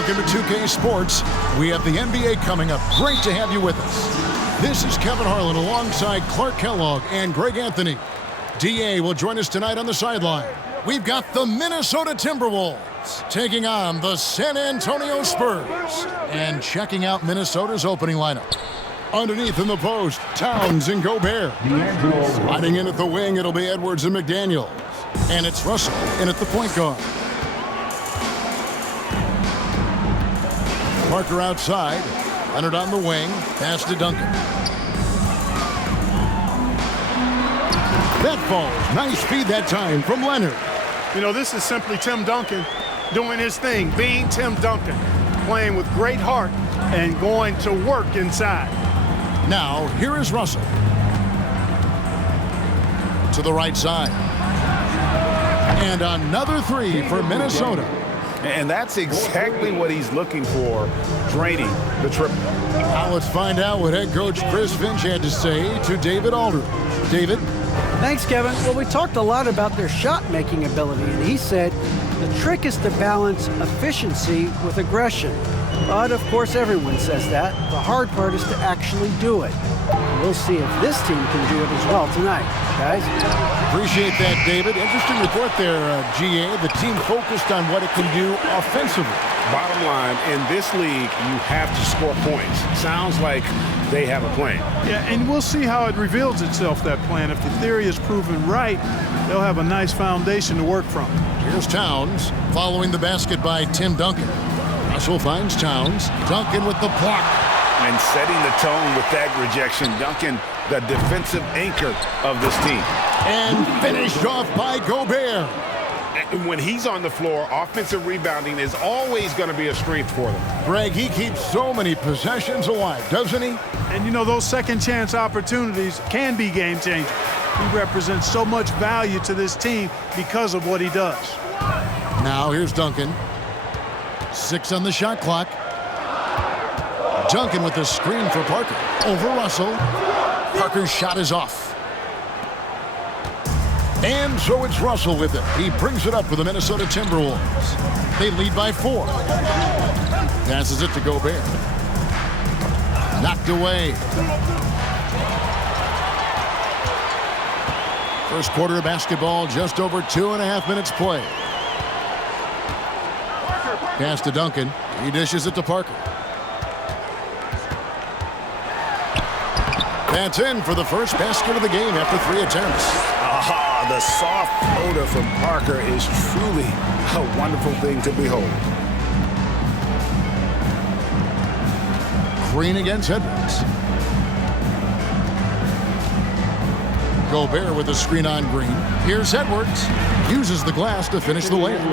Welcome to 2K Sports. We have the NBA coming up. Great to have you with us. This is Kevin Harlan alongside Clark Kellogg and Greg Anthony. DA will join us tonight on the sideline. We've got the Minnesota Timberwolves taking on the San Antonio Spurs. And checking out Minnesota's opening lineup. Underneath in the post, Towns and Gobert. Sliding in at the wing, it'll be Edwards and McDaniels. And it's Russell in at the point guard. Parker outside. Leonard on the wing. Pass to Duncan. That falls. Nice feed that time from Leonard. You know, this is simply Tim Duncan doing his thing, being Tim Duncan, playing with great heart and going to work inside. Now, here is Russell. To the right side. And another three for Minnesota. And that's exactly what he's looking for, draining the triple. Now let's find out what head coach Chris Finch had to say to David Aldridge. David? Thanks, Kevin. Well, we talked a lot about their shot-making ability, and he said the trick is to balance efficiency with aggression. But, of course, everyone says that. The hard part is to actually do it. We'll see if this team can do it as well tonight, guys. Appreciate that, David. Interesting report there, GA. The team focused on what it can do offensively. Bottom line, in this league, you have to score points. Sounds like they have a plan. Yeah, and we'll see how it reveals itself, that plan. If the theory is proven right, they'll have a nice foundation to work from. Here's Towns, following the basket by Tim Duncan. Russell finds Towns. Duncan with the block. And setting the tone with that rejection. Duncan, the defensive anchor of this team. And finished off by Gobert. And when he's on the floor, offensive rebounding is always going to be a strength for them. Greg, he keeps so many possessions alive, doesn't he? And, you know, those second-chance opportunities can be game-changing. He represents so much value to this team because of what he does. Now here's Duncan. 6 on the shot clock. Duncan with the screen for Parker. Over Russell. Parker's shot is off. And so it's Russell with it. He brings it up for the Minnesota Timberwolves. They lead by 4. Passes it to Gobert. Knocked away. First quarter of basketball, just over 2.5 minutes played. Pass to Duncan. He dishes it to Parker. That's in for the first basket of the game after 3 attempts. Aha, the soft odor from Parker is truly a wonderful thing to behold. Green against Edwards. Gobert with the screen on Green. Here's Edwards. Uses the glass to finish the layup.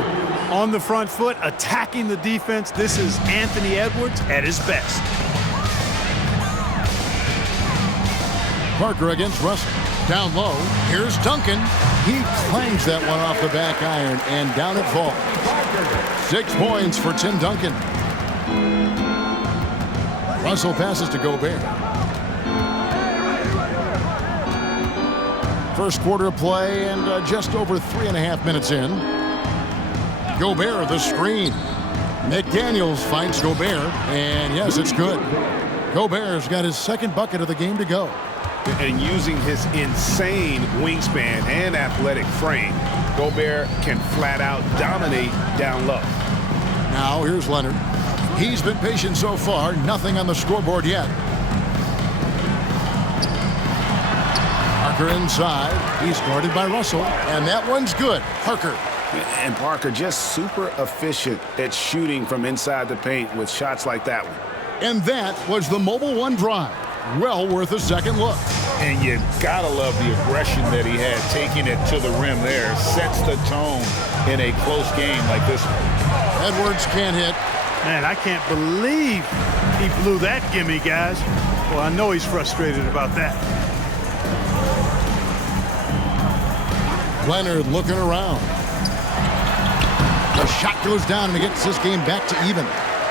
On the front foot, attacking the defense. This is Anthony Edwards at his best. Parker against Russell. Down low. Here's Duncan. He clangs that one off the back iron, and down it falls. 6 points for Tim Duncan. Russell passes to Gobert. First quarter of play and just over 3.5 minutes in. Gobert the screen. McDaniels finds Gobert, and yes, it's good. Gobert's got his second bucket of the game to go. And using his insane wingspan and athletic frame, Gobert can flat out dominate down low. Now here's Leonard. He's been patient so far, nothing on the scoreboard yet. Parker inside. He's guarded by Russell, and that one's good. Parker. And Parker just super efficient at shooting from inside the paint with shots like that one. And that was the Mobile One drive. Well worth a second look. And you gotta love the aggression that he had, taking it to the rim there. Sets the tone in a close game like this one. Edwards can't hit. Man, I can't believe he blew that gimme, guys. Well, I know he's frustrated about that. Leonard looking around. The shot goes down and it gets this game back to even.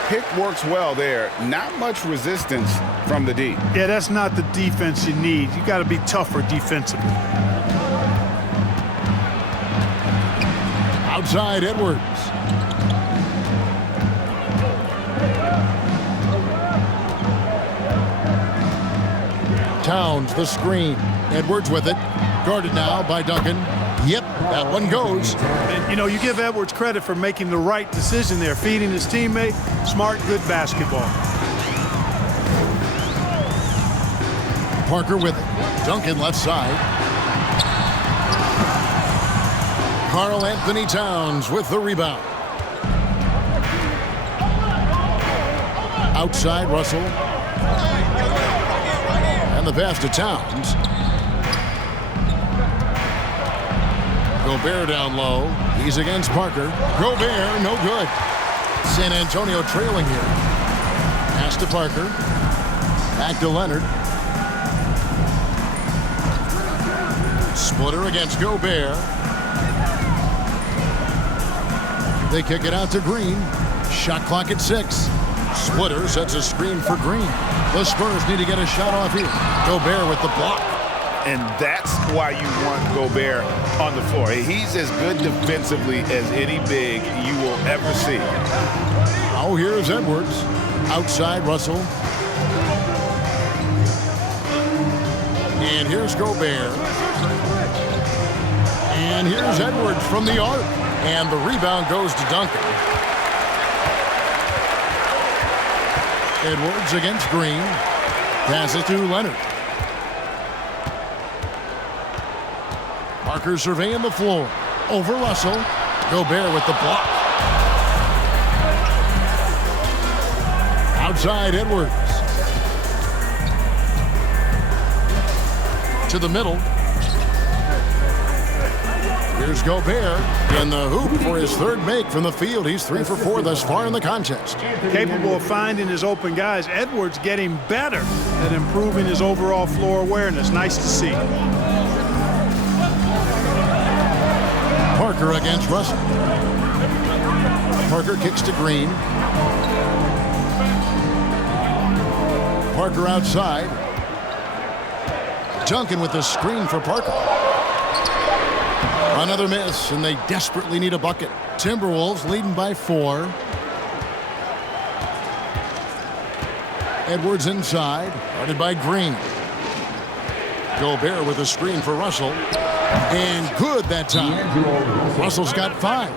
Pick works well there. Not much resistance from the D. Yeah, that's not the defense you need. You got to be tougher defensively. Outside Edwards. Towns, the screen. Edwards with it. Guarded now by Duncan. Yep, that one goes. And, you know, you give Edwards credit for making the right decision there, feeding his teammate. Smart, good basketball. Parker with it. Duncan left side. Karl Anthony Towns with the rebound. Outside Russell. And the pass to Towns. Gobert down low. He's against Parker. Gobert, no good. San Antonio trailing here. Pass to Parker. Back to Leonard. Splitter against Gobert. They kick it out to Green. Shot clock at 6. Splitter sets a screen for Green. The Spurs need to get a shot off here. Gobert with the block. And that's why you want Gobert on the floor. He's as good defensively as any big you will ever see. Oh, here's Edwards. Outside Russell. And here's Gobert. And here's Edwards from the arc. And the rebound goes to Duncan. Edwards against Green. Passes to Leonard. Parker surveying the floor. Over Russell. Gobert with the block. Outside Edwards. To the middle. Here's Gobert in the hoop for his third make from the field. He's 3 for 4 thus far in the contest. Capable of finding his open guys. Edwards getting better at improving his overall floor awareness. Nice to see. Parker against Russell. Parker kicks to Green. Parker outside. Duncan with the screen for Parker. Another miss, and they desperately need a bucket. Timberwolves leading by 4. Edwards inside, guarded by Green. Gobert with a screen for Russell. And good that time. Russell's got 5.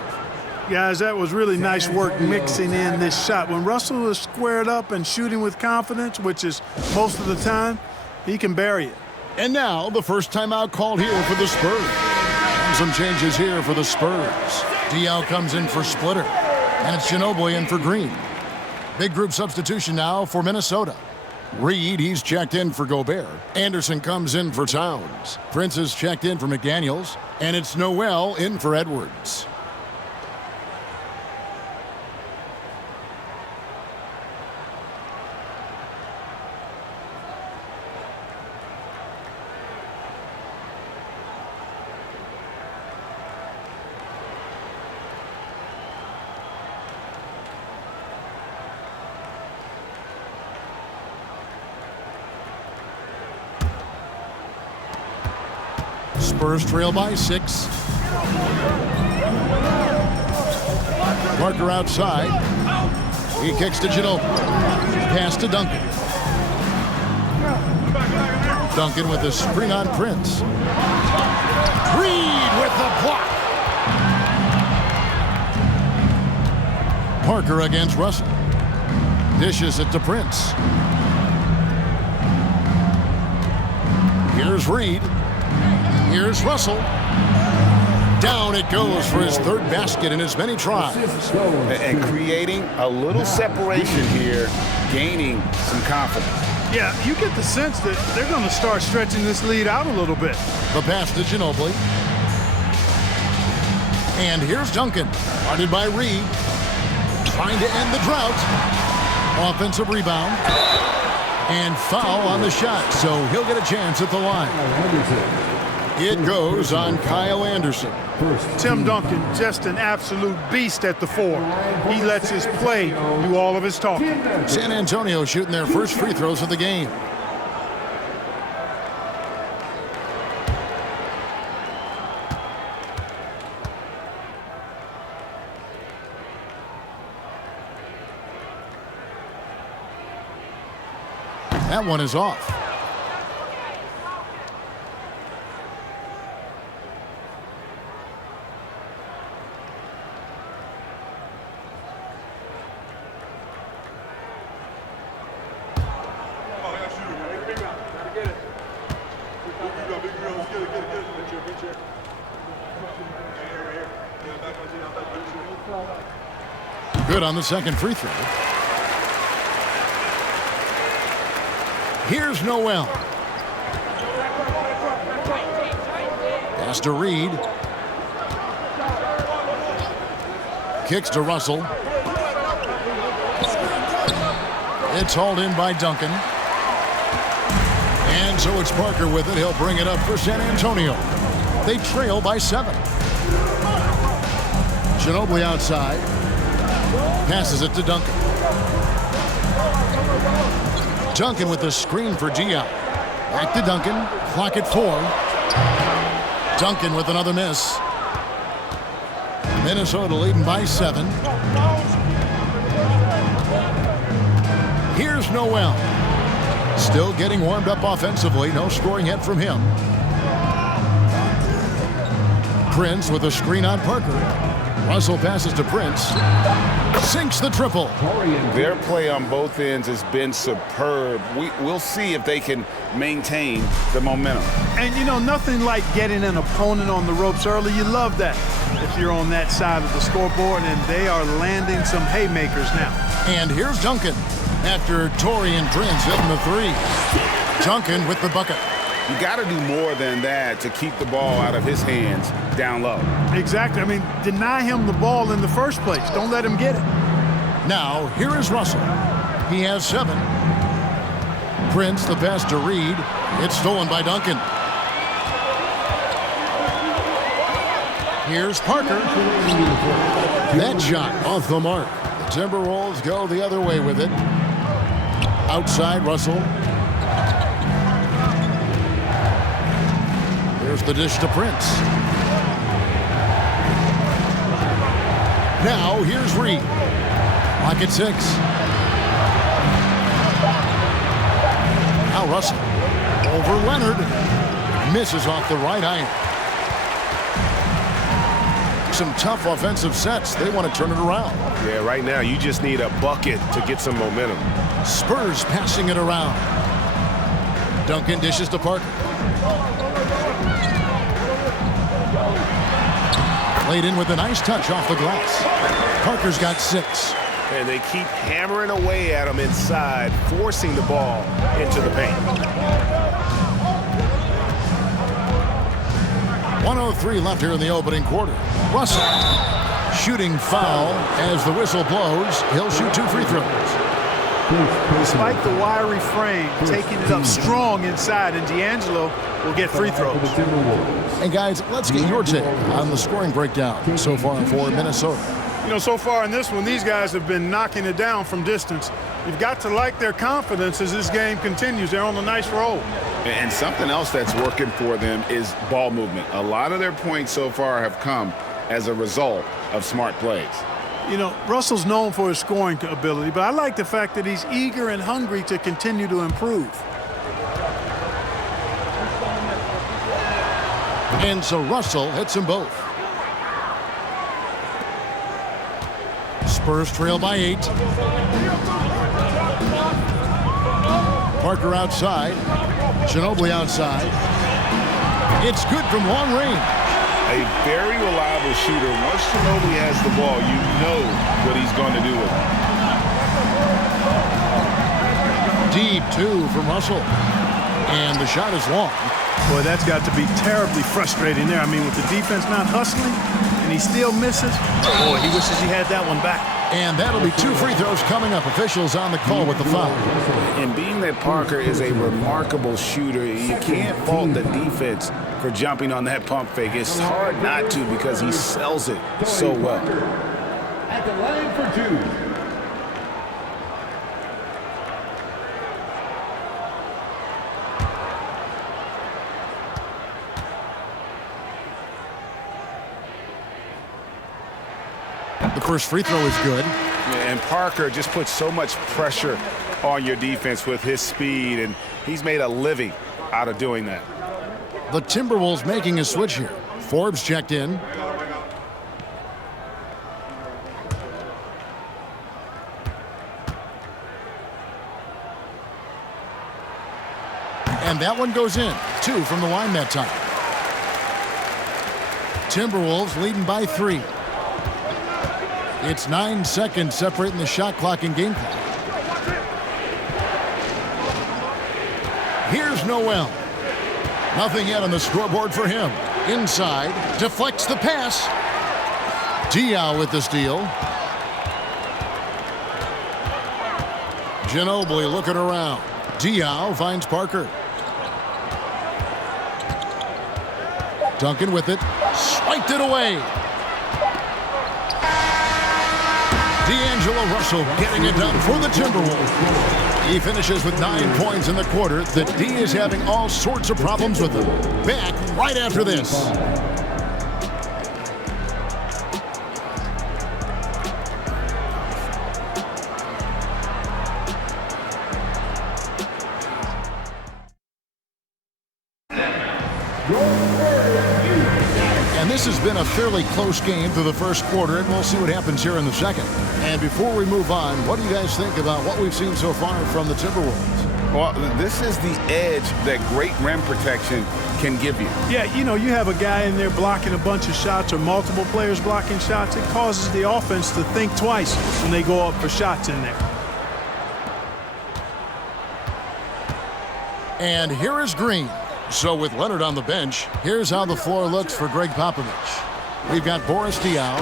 Guys, that was really nice work mixing in this shot. When Russell is squared up and shooting with confidence, which is most of the time, he can bury it. And now the first timeout called here for the Spurs. Some changes here for the Spurs. DL comes in for Splitter. And it's Ginobili in for Green. Big group substitution now for Minnesota. Reed, he's checked in for Gobert. Anderson comes in for Towns. Prince is checked in for McDaniels. And it's Noel in for Edwards. Spurs trail by 6. Parker outside. He kicks to Ginobili. Pass to Duncan. Duncan with a screen on Prince. Reed with the block. Parker against Russell. Dishes it to Prince. Here's Reed. Here's Russell. Down it goes for his third basket in as many tries. And creating a little separation here, gaining some confidence. Yeah, you get the sense that they're going to start stretching this lead out a little bit. The pass to Ginobili. And here's Duncan, guarded by Reed. Trying to end the drought. Offensive rebound. And foul on the shot, so he'll get a chance at the line. It goes on Kyle Anderson. Tim Duncan, just an absolute beast at the 4. He lets his play do all of his talking. San Antonio shooting their first free throws of the game. That one is off. Good on the second free throw. Here's Noel. Pass to Reed. Kicks to Russell. It's hauled in by Duncan. And so it's Parker with it. He'll bring it up for San Antonio. They trail by 7. Ginobili outside. Passes it to Duncan. Duncan with the screen for Diop. Back to Duncan. Clock at 4. Duncan with another miss. Minnesota leading by 7. Here's Noel. Still getting warmed up offensively. No scoring yet from him. Prince with a screen on Parker. Russell passes to Prince. Sinks the triple. Their play on both ends has been superb. We'll see if they can maintain the momentum. And, you know, nothing like getting an opponent on the ropes early. You love that if you're on that side of the scoreboard, and they are landing some haymakers now. And here's Duncan after Taurean Prince hitting the 3. Duncan with the bucket. You got to do more than that to keep the ball out of his hands down low. Exactly. I mean, deny him the ball in the first place. Don't let him get it. Now, here is Russell. He has 7. Prince, the pass to Reed. It's stolen by Duncan. Here's Parker. That shot off the mark. The Timberwolves go the other way with it. Outside, Russell. Here's the dish to Prince. Now, here's Reed. Clock at 6. Now Russell. Over Leonard. Misses off the right iron. Some tough offensive sets. They want to turn it around. Yeah, right now you just need a bucket to get some momentum. Spurs passing it around. Duncan dishes to Parker. Played in with a nice touch off the glass. Parker's got 6. And they keep hammering away at him inside, forcing the ball into the paint. 1:03 left here in the opening quarter. Russell shooting foul as the whistle blows. He'll shoot 2 free throws. Despite the wiry frame, taking it up strong inside, and D'Angelo will get free throws. And guys, let's get your take on the scoring breakdown so far for Minnesota. You know, so far in this one, these guys have been knocking it down from distance. You've got to like their confidence as this game continues. They're on a nice roll. And something else that's working for them is ball movement. A lot of their points so far have come as a result of smart plays. You know, Russell's known for his scoring ability, but I like the fact that he's eager and hungry to continue to improve. And so Russell hits them both. Spurs trail by 8. Parker outside. Ginobili outside. It's good from long range. A very reliable shooter. Once Ginobili has the ball, you know what he's going to do with it. Deep 2 from Russell. And the shot is long. Boy, that's got to be terribly frustrating there. I mean, with the defense not hustling and he still misses, boy, he wishes he had that one back. And that'll be 2 free throws coming up. Officials on the call with the foul. And being that Parker is a remarkable shooter, you can't fault the defense for jumping on that pump fake. It's hard not to because he sells it so well. At the line for 2. The first free throw is good. And Parker just puts so much pressure on your defense with his speed, and he's made a living out of doing that. The Timberwolves making a switch here. Forbes checked in. And that one goes in. 2 from the line that time. Timberwolves leading by 3. It's 9 seconds separating the shot clock and game clock. Here's Noel. Nothing yet on the scoreboard for him. Inside, deflects the pass. Diaw with the steal. Ginobili looking around. Diaw finds Parker. Duncan with it. Swiped it away. D'Angelo Russell getting it done for the Timberwolves. He finishes with 9 points in the quarter. The D is having all sorts of problems with him. Back right after this. And this has been a fairly close game through the first quarter, and we'll see what happens here in the second. And before we move on, what do you guys think about what we've seen so far from the Timberwolves? Well, this is the edge that great rim protection can give you. Yeah, you know, you have a guy in there blocking a bunch of shots or multiple players blocking shots. It causes the offense to think twice when they go up for shots in there. And here is Green. So with Leonard on the bench, here's how the floor looks for Greg Popovich. We've got Boris Diaw,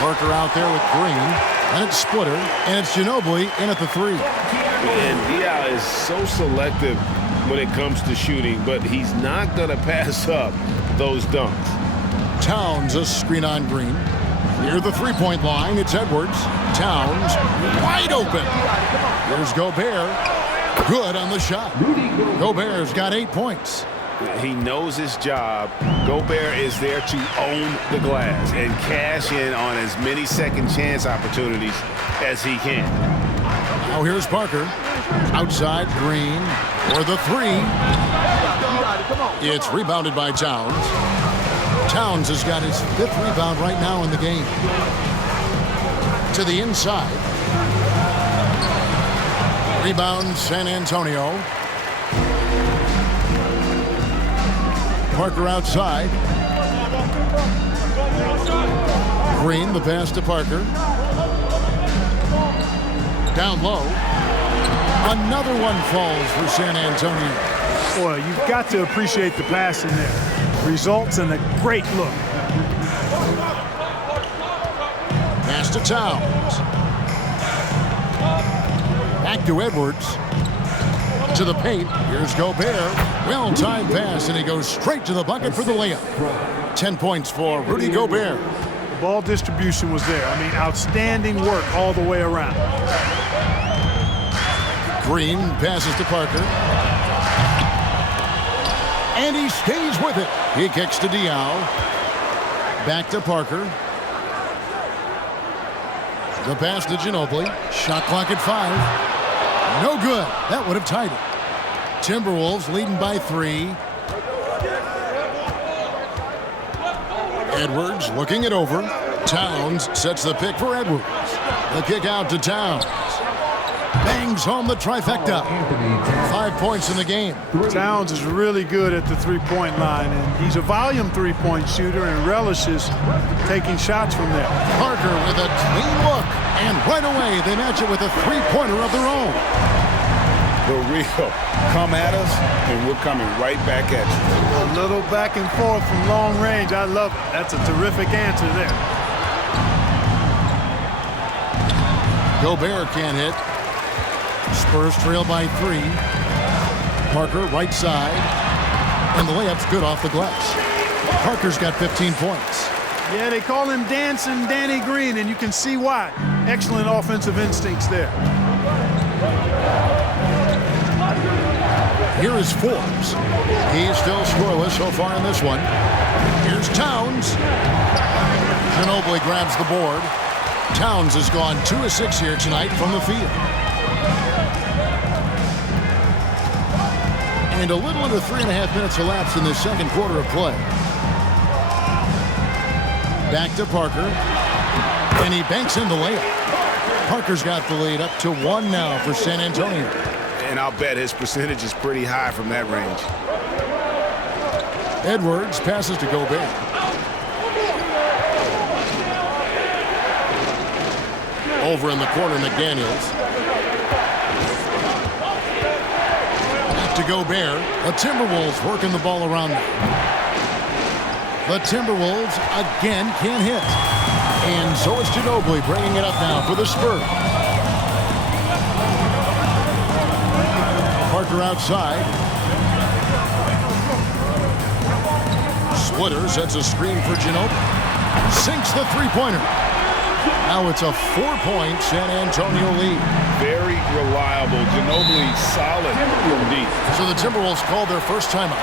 Parker out there with Green, and it's Splitter, and it's Ginobili in at the 3. And Diaw is so selective when it comes to shooting, but he's not going to pass up those dunks. Towns a screen on Green. Near the three-point line, it's Edwards. Towns wide open. Here's Gobert. Good on the shot. Gobert's got 8 points. He knows his job. Gobert is there to own the glass and cash in on as many second chance opportunities as he can. Now here's Parker. Outside Green for the 3. It's rebounded by Towns. Towns has got his 5th rebound right now in the game. To the inside. Rebound San Antonio. Parker outside. Green, the pass to Parker. Down low. Another one falls for San Antonio. Boy, you've got to appreciate the pass in there. Results in a great look. Pass to Towns. Back to Edwards. To the paint. Here's Gobert. Well-timed pass, and he goes straight to the bucket for the layup. 10 points for Rudy Gobert. The ball distribution was there. I mean, outstanding work all the way around. Green passes to Parker. And he stays with it. He kicks to Diaw. Back to Parker. The pass to Ginobili. Shot clock at 5. No good. That would have tied it. Timberwolves leading by 3. Edwards looking it over. Towns sets the pick for Edwards. The kick out to Towns. Bangs home the trifecta. 5 points in the game. Towns is really good at the three-point line, and he's a volume three-point shooter and relishes taking shots from there. Parker with a clean look, and right away they match it with a three-pointer of their own. The real come at us, and we're coming right back at you. A little back and forth from long range. I love it. That's a terrific answer there. Gobert can't hit. Spurs trail by 3. Parker right side. And the layup's good off the glass. Parker's got 15 points. Yeah, they call him Dancing Danny Green, and you can see why. Excellent offensive instincts there. Here is Forbes. He's still scoreless so far in this one. Here's Towns. Ginobili grabs the board. Towns has gone 2 of 6 here tonight from the field. And a little under 3.5 minutes elapsed in this second quarter of play. Back to Parker. And he banks in the layup. Parker's got the lead up to 1 now for San Antonio. And I'll bet his percentage is pretty high from that range. Edwards passes to Gobert. Over in the corner, McDaniels. Back to Gobert. The Timberwolves working the ball around them. The Timberwolves again can't hit. And so it's Ginobili bringing it up now for the Spurs. Parker outside. Splitter sets a screen for Ginobili. Sinks the three-pointer. Now it's a 4-point San Antonio lead. Very reliable. Ginobili solid from deep. So the Timberwolves called their first timeout.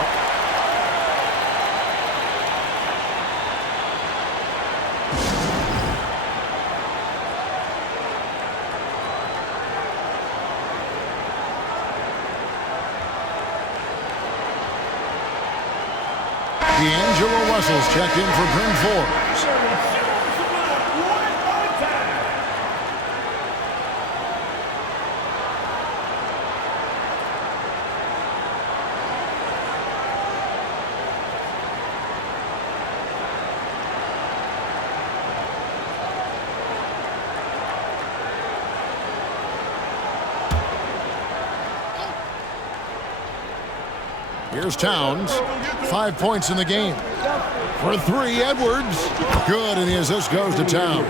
D'Angelo Russell's checked in for Bryn Forbes. Here's Towns. 5 points in the game. For three, Edwards. Good, and the assist goes to Towns.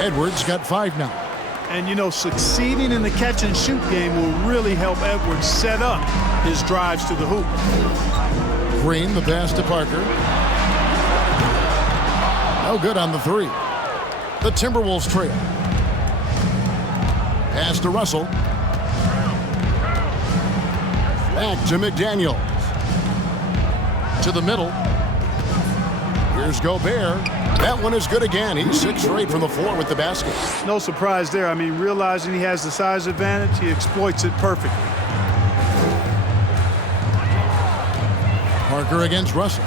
Edwards got 5 now. And, you know, succeeding in the catch-and-shoot game will really help Edwards set up his drives to the hoop. Green, the pass to Parker. No good on the three. The Timberwolves trail. Pass to Russell. Back to McDaniels. To the middle. Here's Gobert. That one is good again. He's 6 for 8 from the floor with the basket. No surprise there. I mean, realizing he has the size advantage, he exploits it perfectly. Parker against Russell.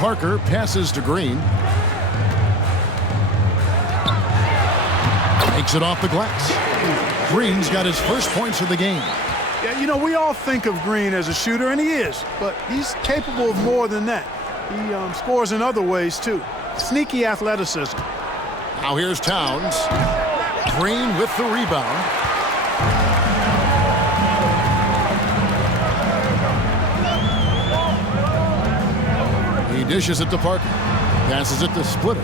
Parker passes to Green. Takes it off the glass. Green's got his first points of the game. Yeah, you know, we all think of Green as a shooter, and he is, but he's capable of more than that. He scores in other ways, too. Sneaky athleticism. Now here's Towns. Green with the rebound. He dishes it to Parker. Passes it to Splitter.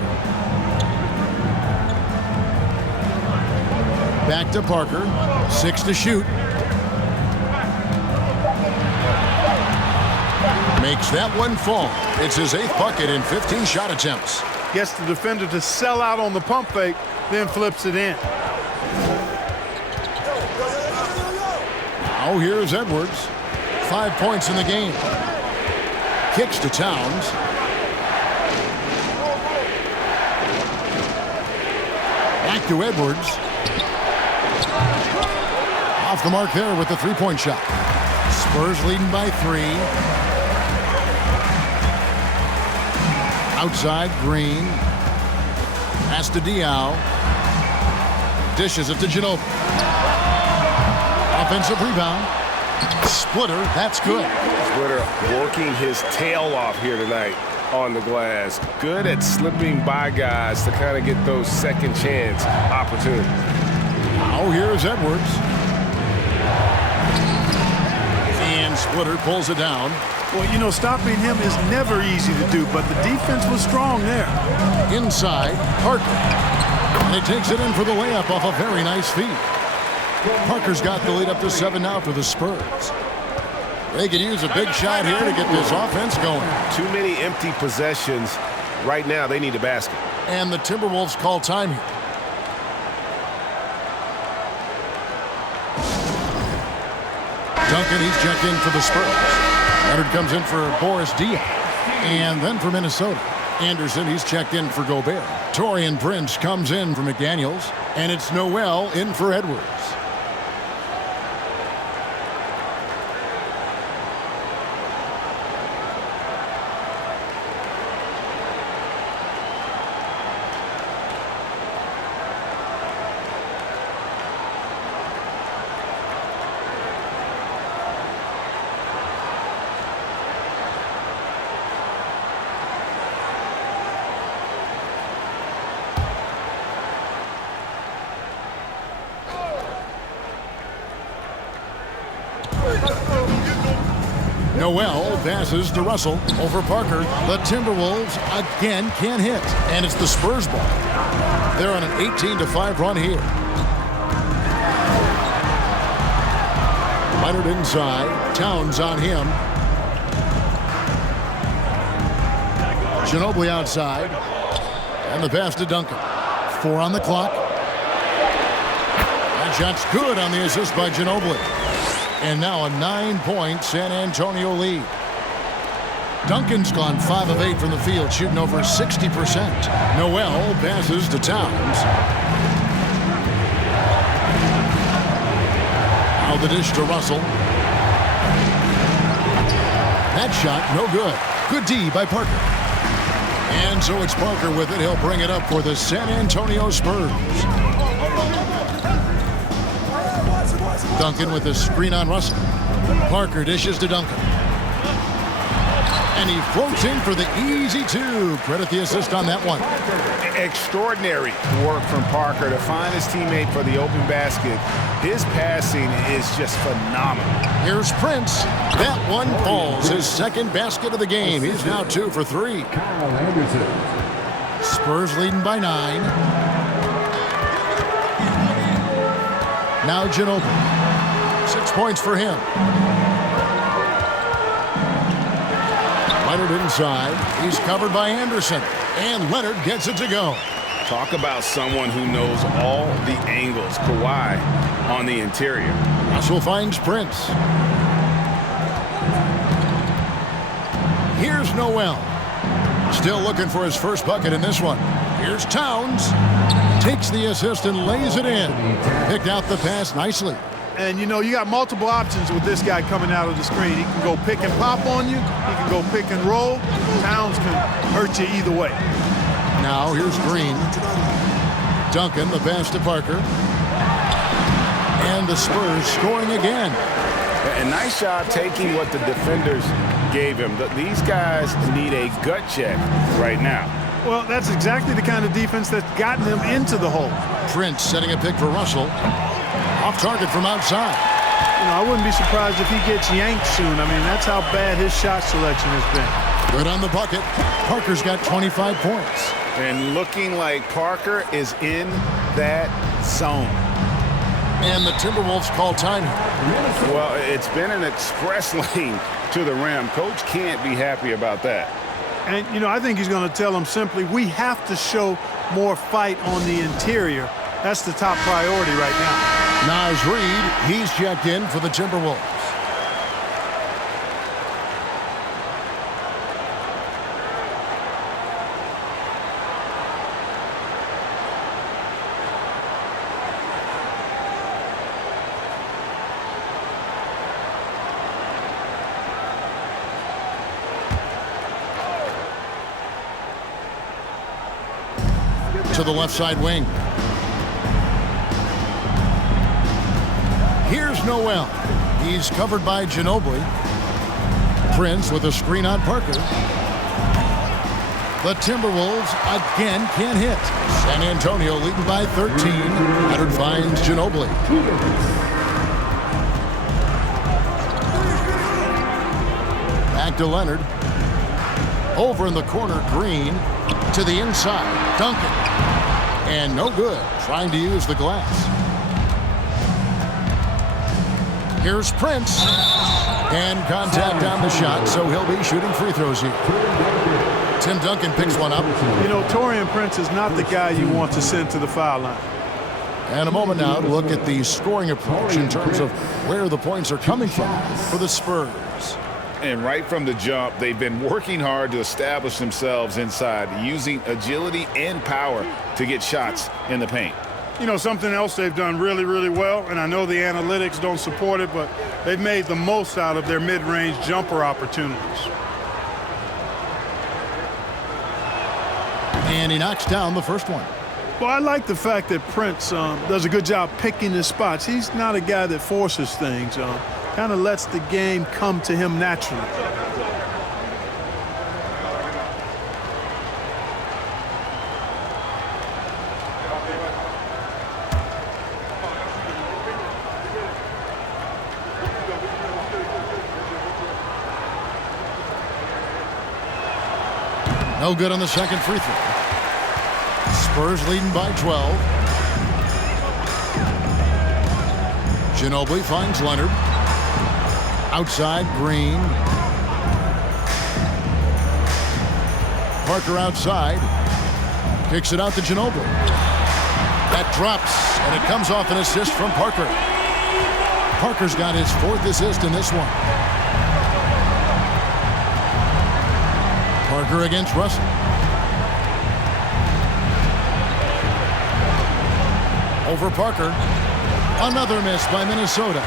Back to Parker. 6 to shoot. Makes that one fall. It's his 8th bucket in 15 shot attempts. Gets the defender to sell out on the pump fake, then flips it in. Now here's Edwards. 5 points in the game. Kicks to Towns. Back to Edwards. Off the mark there with the 3-point shot. Spurs leading by 3. Outside, Green. Pass to Diaw. Dishes it to Ginobili. Offensive rebound. Splitter, that's good. Splitter working his tail off here tonight on the glass. Good at slipping by guys to kind of get those second chance opportunities. Now here's Edwards. And Splitter pulls it down. Well, you know, stopping him is never easy to do, but the defense was strong there. Inside, Parker. And he takes it in for the layup off a very nice feed. Parker's got the lead up to 7 now for the Spurs. They could use a big shot here to get this offense going. Too many empty possessions. Right now, they need a basket. And the Timberwolves call time here. Duncan, he's checked in for the Spurs. Leonard comes in for Boris Diaw. And then for Minnesota, Anderson, he's checked in for Gobert. Taurean Prince comes in for McDaniels. And it's Noel in for Edwards. Noel passes to Russell over Parker. The Timberwolves again can't hit, and it's the Spurs ball. They're on an 18-5 run here. Leonard inside. Towns on him. Ginobili outside. And the pass to Duncan. 4 on the clock. That shot's good on the assist by Ginobili. And now a 9-point San Antonio lead. Duncan's gone 5 of 8 from the field, shooting over 60%. Noel passes to Towns. Now the dish to Russell. That shot, no good. Good D by Parker. And so it's Parker with it. He'll bring it up for the San Antonio Spurs. Duncan with a screen on Russell. Parker dishes to Duncan. And he floats in for the easy 2. Credit the assist on that one. Extraordinary work from Parker to find his teammate for the open basket. His passing is just phenomenal. Here's Prince. That one falls. His second basket of the game. He's now 2 for 3. Spurs leading by 9. Now Ginobili. 6 points for him. Leonard inside. He's covered by Anderson. And Leonard gets it to go. Talk about someone who knows all the angles. Kawhi on the interior. Russell finds Prince. Here's Noel. Still looking for his first bucket in this one. Here's Towns. Takes the assist and lays it in. Picked out the pass nicely. And, you know, you got multiple options with this guy coming out of the screen. He can go pick and pop on you. He can go pick and roll. Towns can hurt you either way. Now here's Green. Duncan, the pass to Parker. And the Spurs scoring again. A nice job taking what the defenders gave him. These guys need a gut check right now. Well, that's exactly the kind of defense that's gotten them into the hole. Prince setting a pick for Russell. Off target from outside. You know, I wouldn't be surprised if he gets yanked soon. I mean, that's how bad his shot selection has been. Good on the bucket. Parker's got 25 points. And looking like Parker is in that zone. And the Timberwolves call time. Well, it's been an express lane to the rim. Coach can't be happy about that. And, you know, I think he's going to tell them simply, we have to show more fight on the interior. That's the top priority right now. Naz Reid, he's checked in for the Timberwolves. To the left side wing. Here's Noel. He's covered by Ginobili. Prince with a screen on Parker. The Timberwolves again can't hit. San Antonio leading by 13. Leonard finds Ginobili. Back to Leonard. Over in the corner, Green. To the inside, Duncan. And no good, trying to use the glass. Here's Prince. And contact on the shot, so he'll be shooting free throws here. Tim Duncan picks one up. You know, Taurean Prince is not the guy you want to send to the foul line. And a moment now to look at the scoring approach in terms of where the points are coming from for the Spurs. And right from the jump, they've been working hard to establish themselves inside, using agility and power to get shots in the paint. You know, something else they've done really, really well, and I know the analytics don't support it, but they've made the most out of their mid-range jumper opportunities. And he knocks down the first one. Well, I like the fact that Prince does a good job picking his spots. He's not a guy that forces things. Kind of lets the game come to him naturally. No good on the second free throw. Spurs leading by 12. Ginobili finds Leonard. Outside, Green. Parker outside. Kicks it out to Ginobili. That drops, and it comes off an assist from Parker. Parker's got his 4th assist in this one. Parker against Russell. Over Parker. Another miss by Minnesota.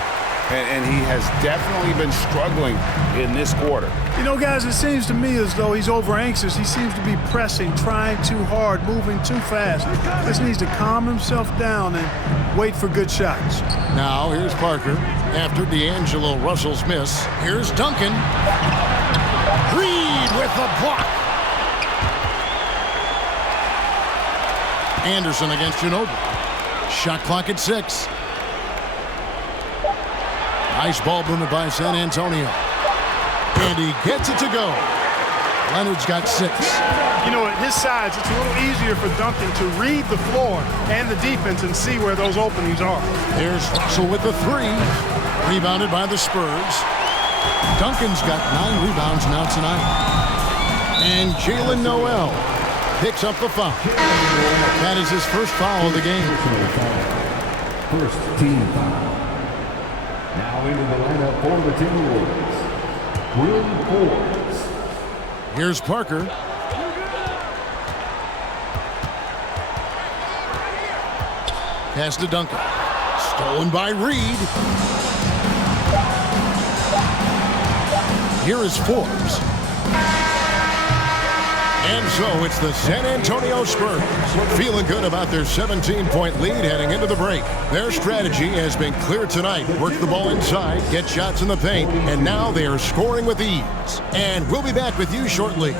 And he has definitely been struggling in this quarter. You know, guys, it seems to me as though he's over anxious. He seems to be pressing, trying too hard, moving too fast. Just needs to calm himself down and wait for good shots. Now here's Parker after D'Angelo Russell's miss. Here's Duncan. Reed with the block. Anderson against Ginobili. Shot clock at 6. Nice ball movement by San Antonio. And he gets it to go. Leonard's got 6. You know, at his size, it's a little easier for Duncan to read the floor and the defense and see where those openings are. There's Russell with the 3. Rebounded by the Spurs. Duncan's got 9 rebounds now tonight. And Jalen Noel picks up the foul. That is his first foul of the game. First team foul. Now into the lineup for the Timberwolves, Will Forbes. Here's Parker. Pass to Duncan. Stolen by Reed. Here is Forbes. And so it's the San Antonio Spurs feeling good about their 17-point lead heading into the break. Their strategy has been clear tonight. Work the ball inside, get shots in the paint, and now they are scoring with ease. And we'll be back with you shortly.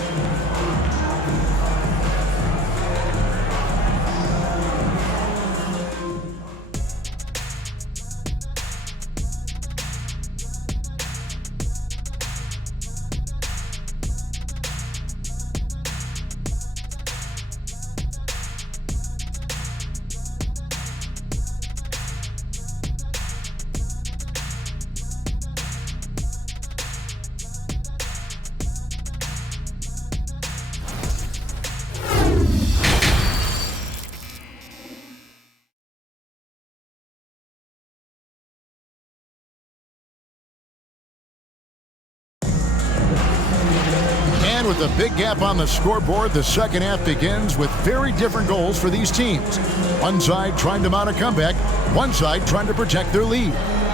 With a big gap on the scoreboard, the second half begins with very different goals for these teams. One side trying to mount a comeback, one side trying to protect their lead.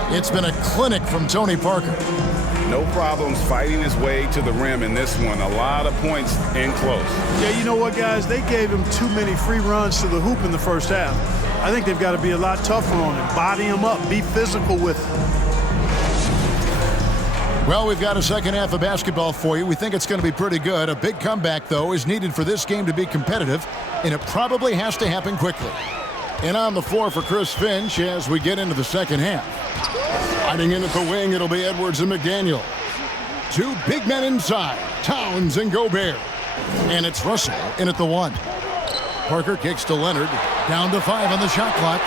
It's been a clinic from Tony Parker. No problems fighting his way to the rim in this one. A lot of points in close. Yeah, you know what, guys? They gave him too many free runs to the hoop in the first half. I think they've got to be a lot tougher on him. Body him up. Be physical with him. Well, we've got a second half of basketball for you. We think it's going to be pretty good. A big comeback, though, is needed for this game to be competitive, and it probably has to happen quickly. And on the floor for Chris Finch as we get into the second half. Sliding in at the wing, it'll be Edwards and McDaniel. 2 big men inside, Towns and Gobert. And it's Russell in at the 1. Parker kicks to Leonard, down to 5 on the shot clock.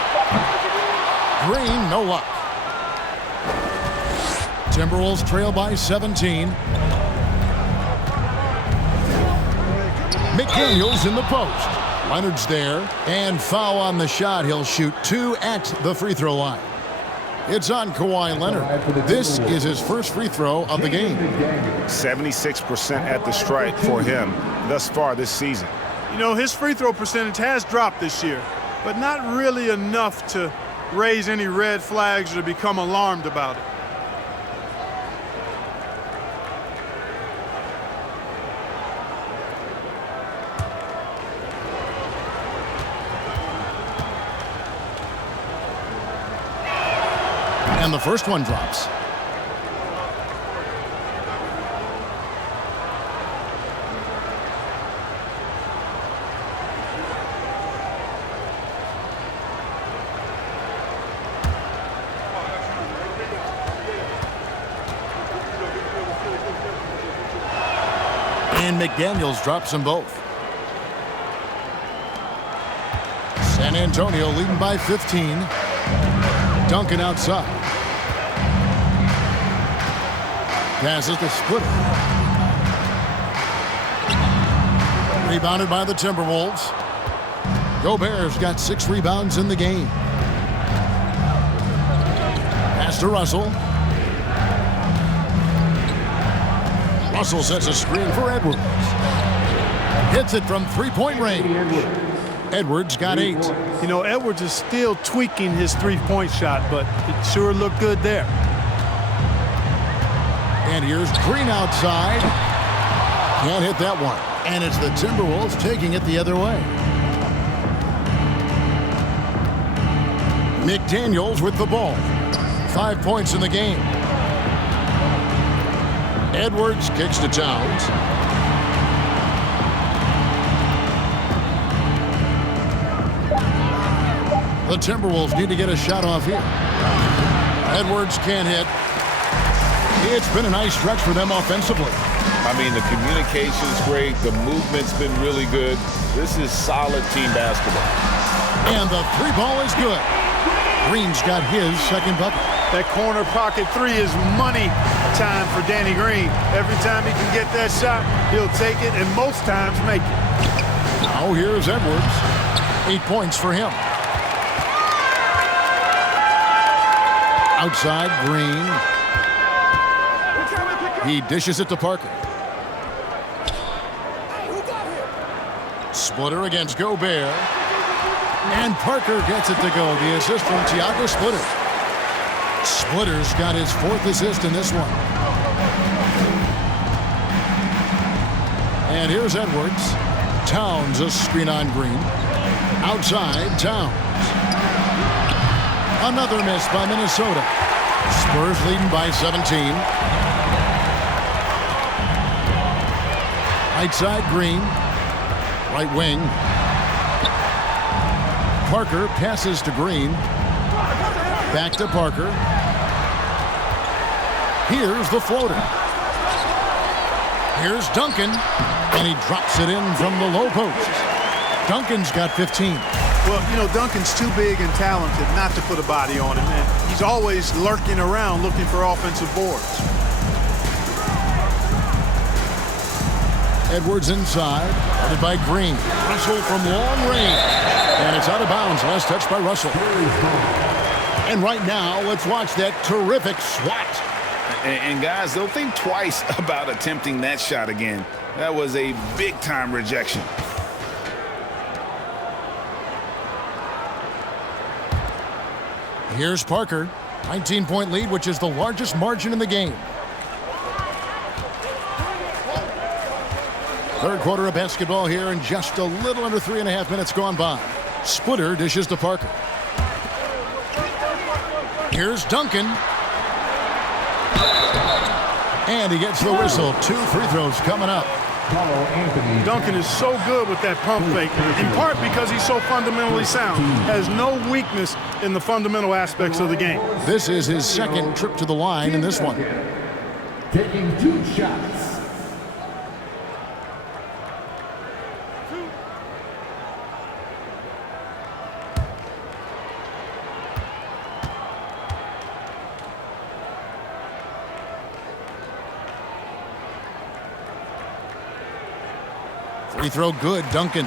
Green, no luck. Timberwolves trail by 17. McDaniels in the post. Leonard's there, and foul on the shot. He'll shoot 2 at the free throw line. It's on Kawhi Leonard. This is his first free throw of the game. 76% at the stripe for him thus far this season. You know, his free throw percentage has dropped this year, but not really enough to raise any red flags or to become alarmed about it. And the first one drops. And McDaniels drops them both. San Antonio leading by 15. Duncan outside. Passes to Splitter. Rebounded by the Timberwolves. Gobert's got 6 rebounds in the game. Pass to Russell. Russell sets a screen for Edwards. Hits it from three-point range. Edwards got 8. You know, Edwards is still tweaking his three-point shot, but it sure looked good there. And here's Green outside. Can't hit that one. And it's the Timberwolves taking it the other way. McDaniels with the ball. 5 points in the game. Edwards kicks to Towns. The Timberwolves need to get a shot off here. Edwards can't hit. It's been a nice stretch for them offensively. I mean, the communication's great. The movement's been really good. This is solid team basketball. And the 3-ball is good. Green's got his second bucket. That corner pocket 3 is money time for Danny Green. Every time he can get that shot, he'll take it, and most times make it. Now here's Edwards. 8 points for him. Outside, Green. He dishes it to Parker. Splitter against Gobert. And Parker gets it to go. The assist from Thiago Splitter. Splitter's got his 4th assist in this one. And here's Edwards. Towns a screen on Green. Outside, Towns. Another miss by Minnesota. Spurs leading by 17. Right side, Green. Right wing. Parker passes to Green. Back to Parker. Here's the floater. Here's Duncan. And he drops it in from the low post. Duncan's got 15. Well, you know, Duncan's too big and talented not to put a body on him, and he's always lurking around looking for offensive boards. Edwards inside, guarded by Green. Russell from long range. And it's out of bounds. Last touch by Russell. And right now, let's watch that terrific swat. And guys, don't think twice about attempting that shot again. That was a big-time rejection. Here's Parker. 19-point lead, which is the largest margin in the game. Third quarter of basketball here, and just a little under 3.5 minutes gone by. Splitter dishes to Parker. Here's Duncan. And he gets the whistle. 2 free throws coming up. Duncan is so good with that pump fake, in part because he's so fundamentally sound. Has no weakness in the fundamental aspects of the game. This is his second trip to the line in this one. Taking 2 shots. Free throw good, Duncan.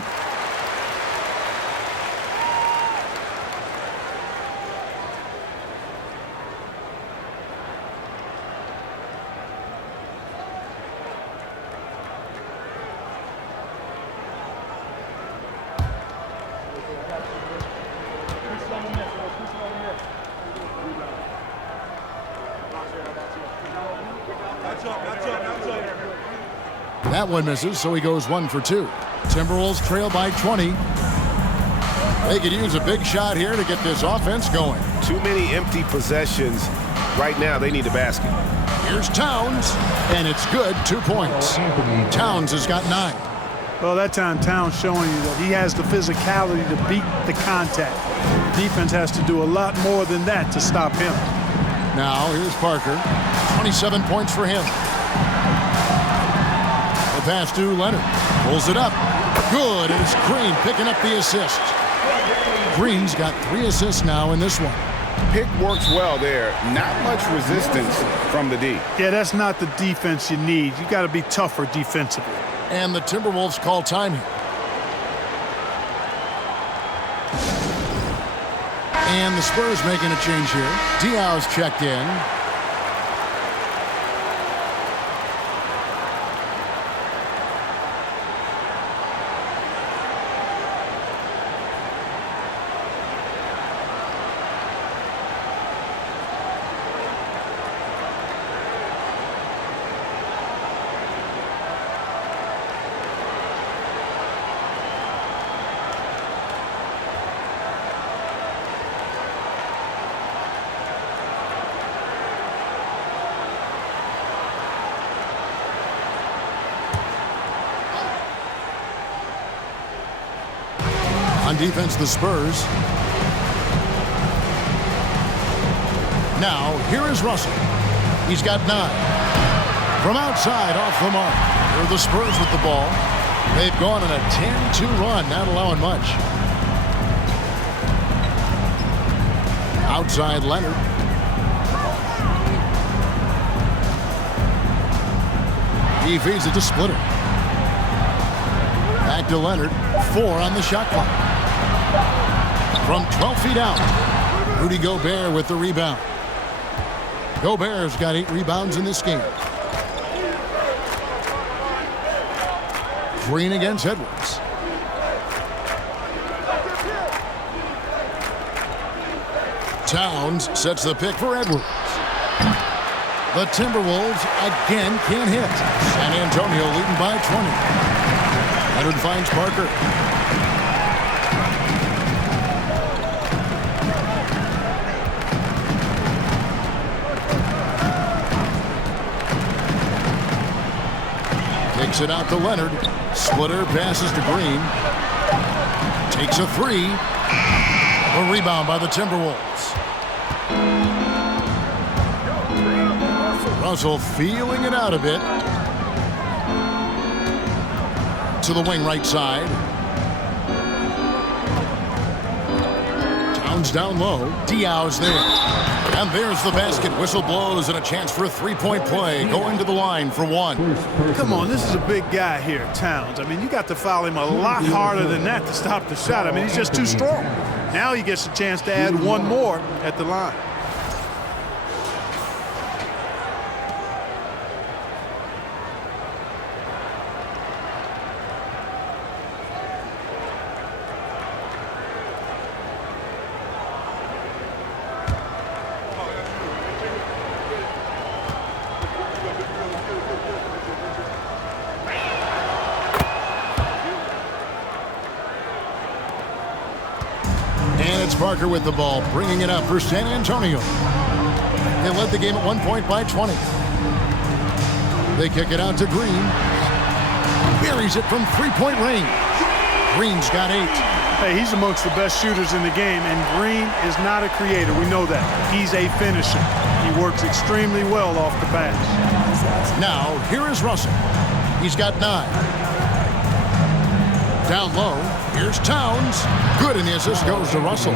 That one misses, so he goes 1 for 2. Timberwolves trail by 20. They could use a big shot here to get this offense going. Too many empty possessions. Right now, they need a basket. Here's Towns, and it's good. 2 points. Towns has got 9. Well, that time Towns showing you that he has the physicality to beat the contact. Defense has to do a lot more than that to stop him. Now, here's Parker. 27 points for him. pass to Leonard. Pulls it up. Good. And it's Green picking up the assist. Green's got 3 assists now in this one. Pick works well there. Not much resistance from the D. Yeah, that's not the defense you need. You got to be tougher defensively. And the Timberwolves call time here. And the Spurs making a change here. Diaw's checked in. On defense, the Spurs. Now, here is Russell. He's got 9. From outside, off the mark. Here are the Spurs with the ball. They've gone on a 10-2 run, not allowing much. Outside, Leonard. He feeds it to Splitter. Back to Leonard. 4 on the shot clock. From 12 feet out, Rudy Gobert with the rebound. Gobert's got 8 rebounds in this game. Green against Edwards. Towns sets the pick for Edwards. The Timberwolves again can't hit. San Antonio leading by 20. Leonard finds Parker. Takes it out to Leonard. Splitter passes to Green. Takes a 3. A rebound by the Timberwolves. Russell feeling it out a bit. To the wing right side. Towns down low. Diaw's there. And there's the basket. Whistle blows and a chance for a 3-point play. Going to the line for 1. Come on, this is a big guy here, Towns. I mean, you got to foul him a lot harder than that to stop the shot. I mean, he's just too strong. Now he gets a chance to add 1 more at the line. Parker with the ball, bringing it up for San Antonio. They led the game at 1 point by 20. They kick it out to Green. Buries it from 3-point range. Green's got 8. Hey, he's amongst the best shooters in the game, and Green is not a creator. We know that. He's a finisher. He works extremely well off the pass. Now, here is Russell. He's got 9. Down low, here's Towns. Good, and the assist goes to Russell.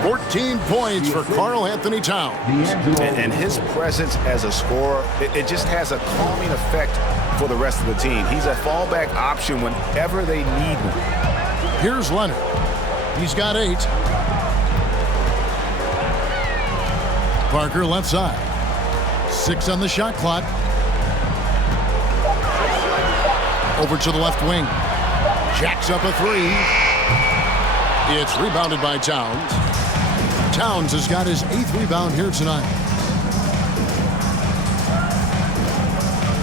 14 points for Karl Anthony Towns. And his presence as a scorer, it just has a calming effect for the rest of the team. He's a fallback option whenever they need one. Here's Leonard. He's got 8. Parker left side. 6 on the shot clock. Over to the left wing. Jacks up a 3. It's rebounded by Towns. Towns has got his 8th rebound here tonight.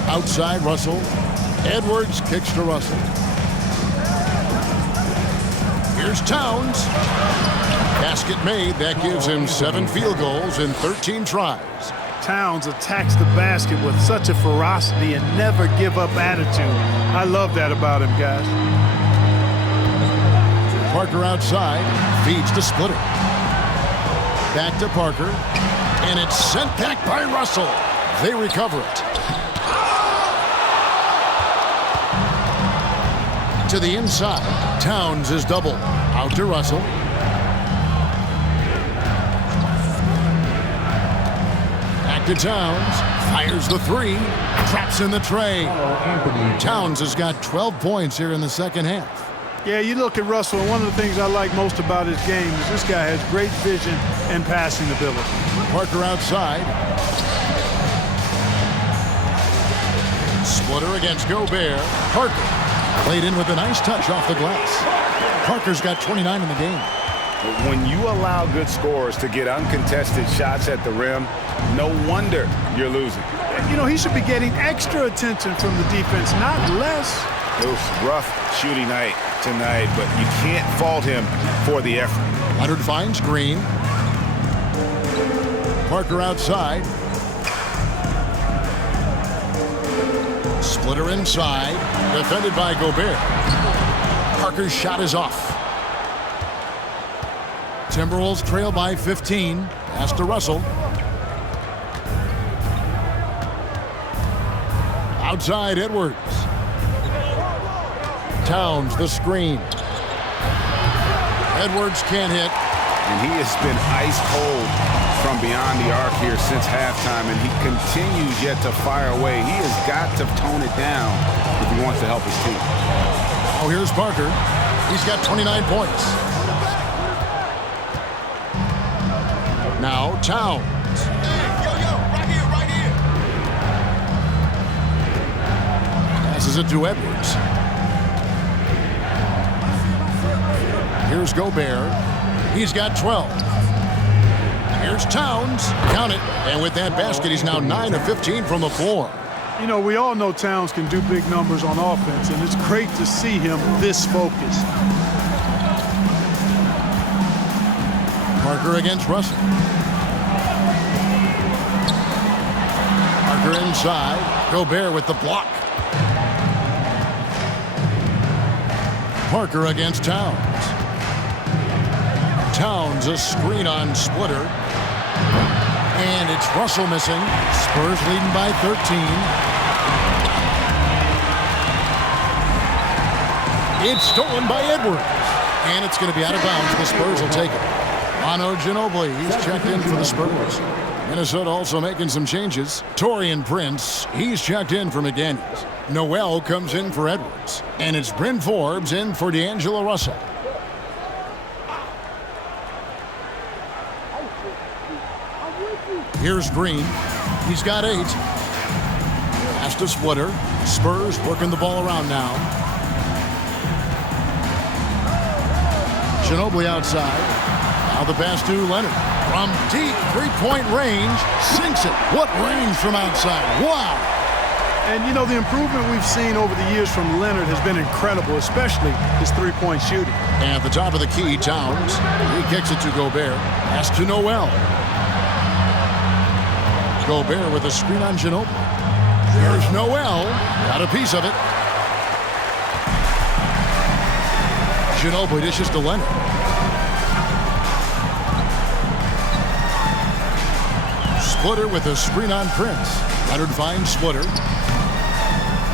Outside Russell. Edwards kicks to Russell. Here's Towns. Basket made. That gives him 7 field goals in 13 tries. Towns attacks the basket with such a ferocity and never give up attitude. I love that about him, guys. Parker outside, feeds to Splitter. Back to Parker, and it's sent back by Russell. They recover it. To the inside. Towns is double. Out to Russell. Back to Towns. Fires the three. Traps in the tray. Towns has got 12 points here in the second half. Yeah, you look at Russell, and one of the things I like most about his game is this guy has great vision and passing ability. Parker outside. Splitter against Gobert. Parker played in with a nice touch off the glass. Parker's got 29 in the game. When you allow good scorers to get uncontested shots at the rim, no wonder you're losing. You know, he should be getting extra attention from the defense, not less. It was rough shooting night tonight, but you can't fault him for the effort. Leonard finds Green. Parker outside. Splitter inside. Defended by Gobert. Parker's shot is off. Timberwolves trail by 15. Pass to Russell. Outside Edwards. Towns the screen. Edwards can't hit. And he has been ice cold from beyond the arc here since halftime, and he continues yet to fire away. He has got to tone it down if he wants to help his team. Oh, here's Parker. He's got 29 points. Now Towns. Right here. Passes it to Edwards. Here's Gobert. He's got 12. Here's Towns. Count it. And with that basket, he's now 9 of 15 from the floor. You know, we all know Towns can do big numbers on offense, and it's great to see him this focused. Parker against Russell. Parker inside. Gobert with the block. Parker against Towns. Towns a screen on Splitter. And it's Russell missing. Spurs leading by 13. It's stolen by Edwards. And it's going to be out of bounds. The Spurs will take it. Manu Ginobili, he's checked in for the Spurs. Minnesota also making some changes. Taurean Prince, he's checked in for McDaniels. Noel comes in for Edwards. And it's Bryn Forbes in for D'Angelo Russell. Here's Green. He's got 8. Pass to Splitter. Spurs working the ball around now. Ginobili outside. Now the pass to Leonard. From deep three-point range. Sinks it. What range from outside. Wow. And, you know, the improvement we've seen over the years from Leonard has been incredible, especially his three-point shooting. And at the top of the key, Towns. He kicks it to Gobert. Pass to Noel. Gobert with a screen on Ginobili. Here's Noel. Got a piece of it. Ginobili dishes to Leonard. Splitter with a screen on Prince. Leonard finds Splitter.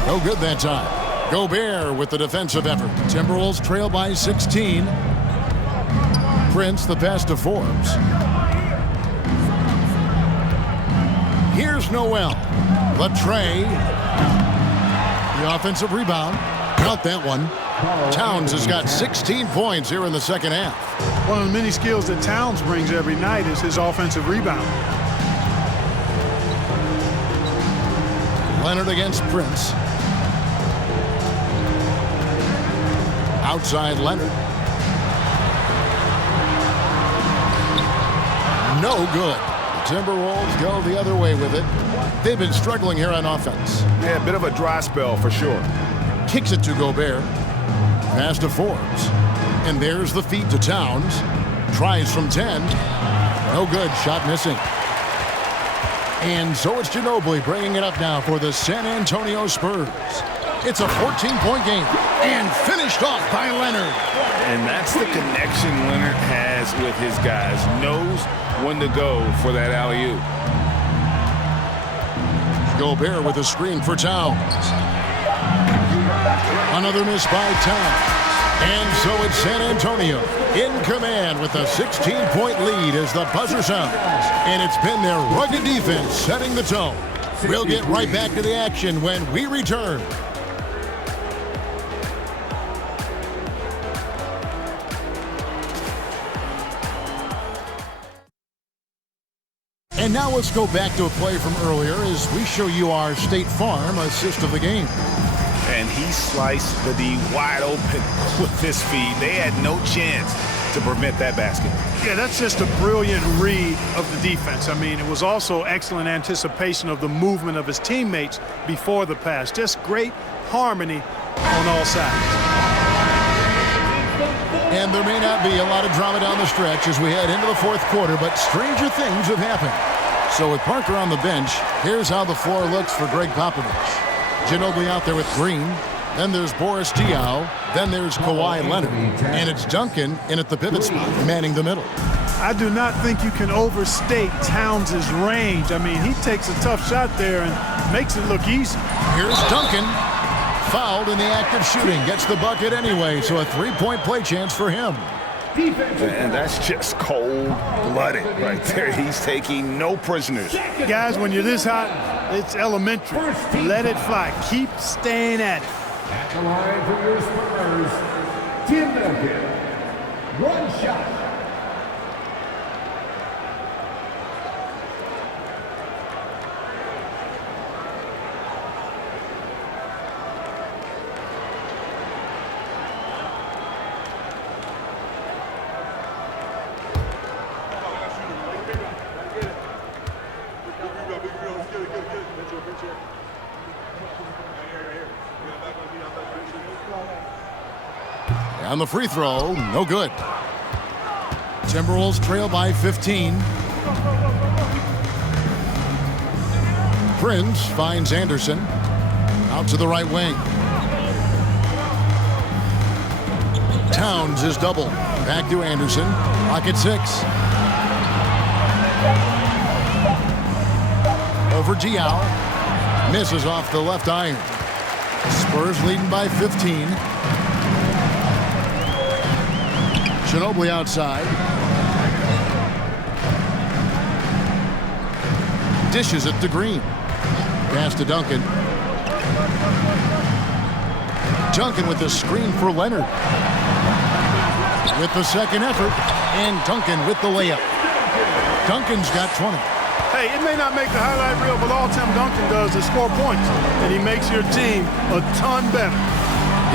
No good that time. Gobert with the defensive effort. Timberwolves trail by 16. Prince the pass to Forbes. Here's Noel. The tray. The offensive rebound. Count that one. Towns has got 16 points here in the second half. One of the many skills that Towns brings every night is his offensive rebound. Leonard against Prince. Outside Leonard. No good. Timberwolves go the other way with it. They've been struggling here on offense. Yeah, a bit of a dry spell for sure. Kicks it to Gobert. Pass to Forbes. And there's the feed to Towns. Tries from 10. No good. Shot missing. And so it's Ginobili bringing it up now for the San Antonio Spurs. It's a 14-point game. And finished off by Leonard. And that's the connection Leonard has with his guys. Knows when to go for that alley-oop. Gobert with a screen for Towns. Another miss by Towns. And so it's San Antonio in command with a 16-point lead as the buzzer sounds. And it's been their rugged defense setting the tone. We'll get right back to the action when we return. And now let's go back to a play from earlier as we show you our State Farm assist of the game. And he sliced the D wide open with his feed. They had no chance to prevent that basket. Yeah, that's just a brilliant read of the defense. I mean, it was also excellent anticipation of the movement of his teammates before the pass. Just great harmony on all sides. And there may not be a lot of drama down the stretch as we head into the fourth quarter, but stranger things have happened. So with Parker on the bench, here's how the floor looks for Greg Popovich. Ginobili out there with Green. Then there's Boris Diaw. Then there's Kawhi Leonard. And it's Duncan in at the pivot spot, manning the middle. I do not think you can overstate Towns' range. I mean, he takes a tough shot there and makes it look easy. Here's Duncan. Fouled in the act of shooting. Gets the bucket anyway, so a three-point play chance for him. And that's just cold-blooded right there. He's taking no prisoners. Guys, when you're this hot, it's elementary. Let it fly. Keep staying at it. At the line for your Spurs, Tim Duncan. One shot. On the free throw, no good. Timberwolves trail by 15. Prince finds Anderson. Out to the right wing. Towns is double. Back to Anderson. Rocket 6. Over Diaw. Misses off the left iron. Spurs leading by 15. Ginobili outside. Dishes it to Green. Pass to Duncan. Duncan with the screen for Leonard. With the second effort. And Duncan with the layup. Duncan's got 20. Hey, it may not make the highlight reel, but all Tim Duncan does is score points. And he makes your team a ton better.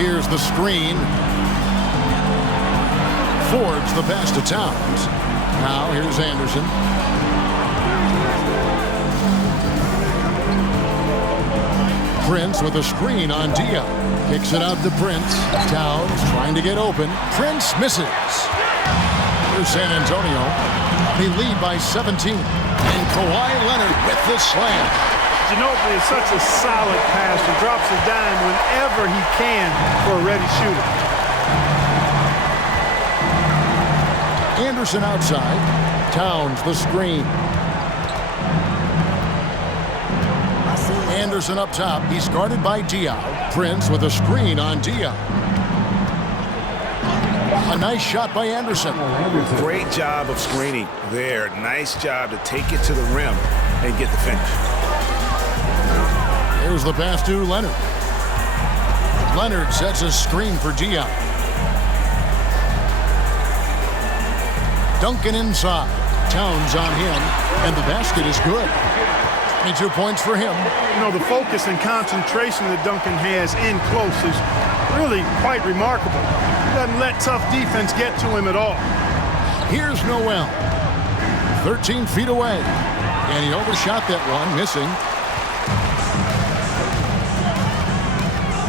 Here's the screen. Fords the pass to Towns. Now here's Anderson. Prince with a screen on Diaw. Kicks it out to Prince. Towns trying to get open. Prince misses. Here's San Antonio. They lead by 17. And Kawhi Leonard with the slam. Ginobili is such a solid passer. Drops a dime whenever he can for a ready shooter. Anderson outside. Towns the screen. Anderson up top. He's guarded by Diaw. Prince with a screen on Diaw. A nice shot by Anderson. Great job of screening there. Nice job to take it to the rim and get the finish. Here's the pass to Leonard. Leonard sets a screen for Diaw. Duncan inside. Towns on him, and the basket is good. 22 points for him. You know, the focus and concentration that Duncan has in close is really quite remarkable. He doesn't let tough defense get to him at all. Here's Noel. 13 feet away. And he overshot that one, missing.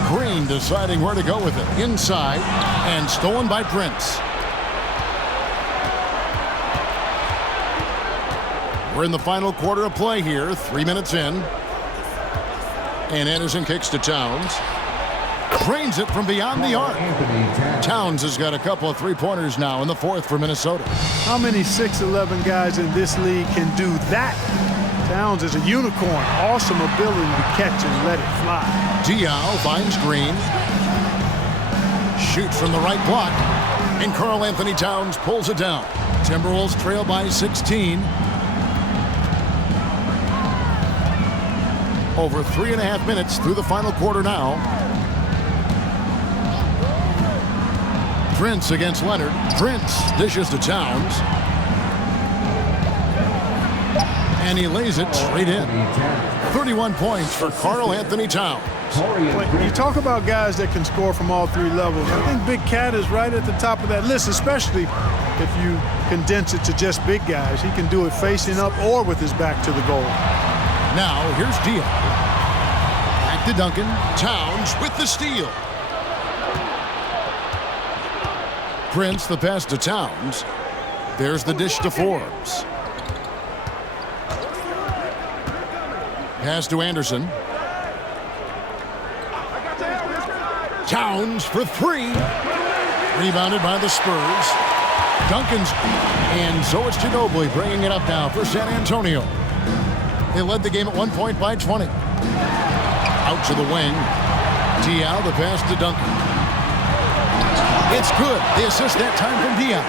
Green deciding where to go with it. Inside, and stolen by Prince. We're in the final quarter of play here, 3 minutes in. And Anderson kicks to Towns. Drains it from beyond the arc. Towns has got a couple of three-pointers now in the fourth for Minnesota. How many 6'11" guys in this league can do that? Towns is a unicorn. Awesome ability to catch and let it fly. Diaw finds Green. shoots from the right block. And Karl Anthony Towns pulls it down. Timberwolves trail by 16. Over 3.5 minutes through the final quarter now. Prince against Leonard. Prince dishes to Towns. And he lays it straight in. 31 points for Karl Anthony Towns. When you talk about guys that can score from all three levels, I think Big Cat is right at the top of that list, especially if you condense it to just big guys. He can do it facing up or with his back to the goal. Now, here's Dion. Back to Duncan. Towns with the steal. Prince the pass to Towns. There's the dish to Forbes. Pass to Anderson. Towns for three. Rebounded by the Spurs. Duncan's. And so it's Ginobili bringing it up now for San Antonio. They led the game at 1 point by 20. Out to the wing. Diaw, the pass to Duncan. It's good. The assist that time from Diaw.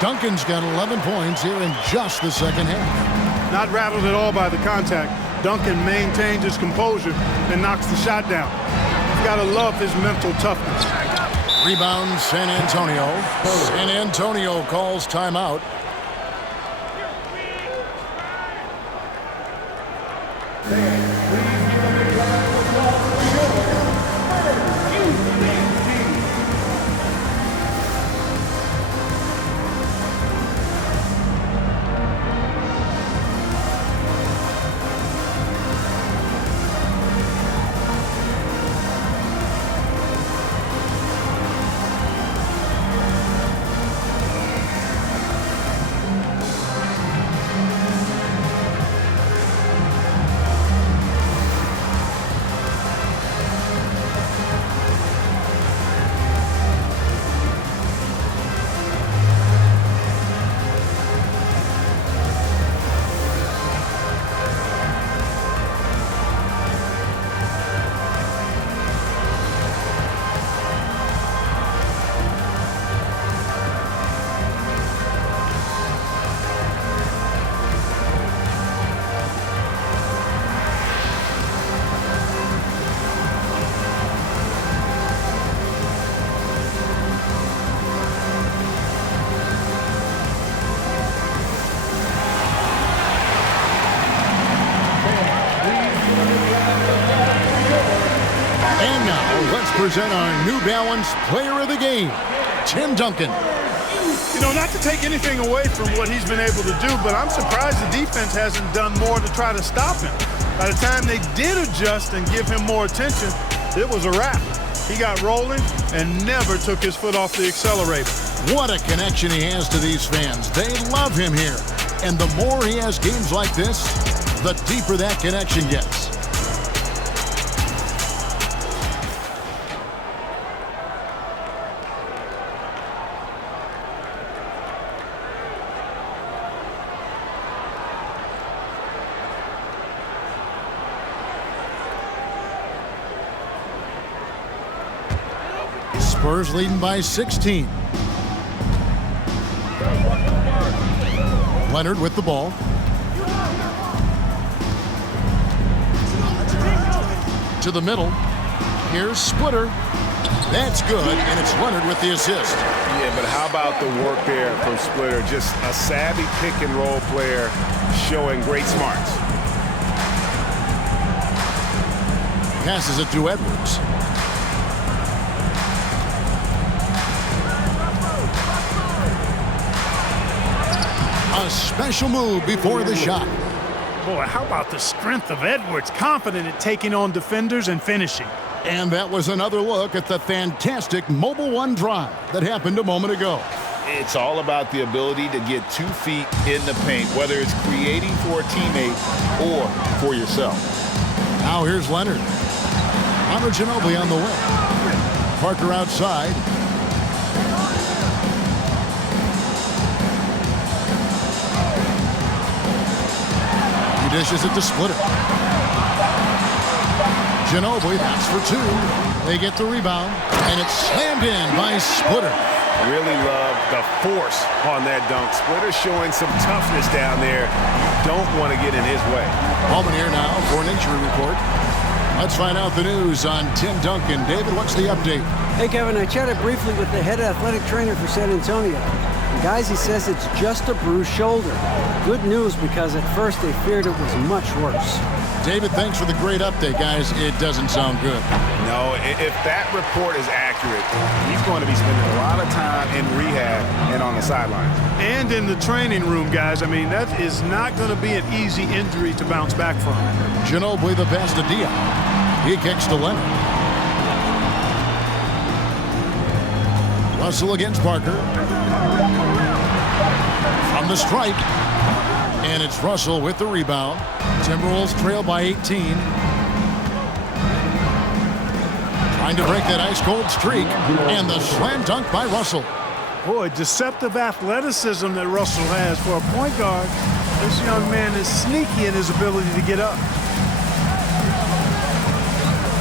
Duncan's got 11 points here in just the second half. Not rattled at all by the contact. Duncan maintains his composure and knocks the shot down. You've got to love his mental toughness. Rebound San Antonio. San Antonio calls timeout. Present our New Balance Player of the Game, Tim Duncan. You know, not to take anything away from what he's been able to do, but I'm surprised the defense hasn't done more to try to stop him. By the time they did adjust and give him more attention, it was a wrap. He got rolling and never took his foot off the accelerator. What a connection he has to these fans. They love him here. And the more he has games like this, the deeper that connection gets. Spurs leading by 16. Leonard with the ball. To the middle. Here's Splitter. That's good, and it's Leonard with the assist. Yeah, but how about the work there from Splitter? Just a savvy pick-and-roll player showing great smarts. Passes it to Edwards. A special move before the shot. Boy, how about the strength of Edwards, confident at taking on defenders and finishing. And that was another look at the fantastic Mobile One drive that happened a moment ago. It's all about the ability to get 2 feet in the paint, whether it's creating for a teammate or for yourself. Now here's Leonard. Honor Ginobili on the wing. Parker outside. He dishes it to Splitter. Ginobili, that's for 2. They get the rebound, and it's slammed in by Splitter. Really love the force on that dunk. Splitter showing some toughness down there. You don't want to get in his way. Ballman here now for an injury report. Let's find out the news on Tim Duncan. David, what's the update? Hey, Kevin, I chatted briefly with the head athletic trainer for San Antonio. And guys, he says it's just a bruised shoulder. Good news, because at first they feared it was much worse. David, thanks for the great update, guys. It doesn't sound good. No, if that report is accurate, he's going to be spending a lot of time in rehab and on the sideline. And in the training room, guys. I mean, that is not going to be an easy injury to bounce back from. Ginobili the pass to Dion. He kicks to Leonard. Russell against Parker. From the stripe. And it's Russell with the rebound. Timberwolves trail by 18. Trying to break that ice-cold streak. And the slam dunk by Russell. Boy, deceptive athleticism that Russell has for a point guard. This young man is sneaky in his ability to get up.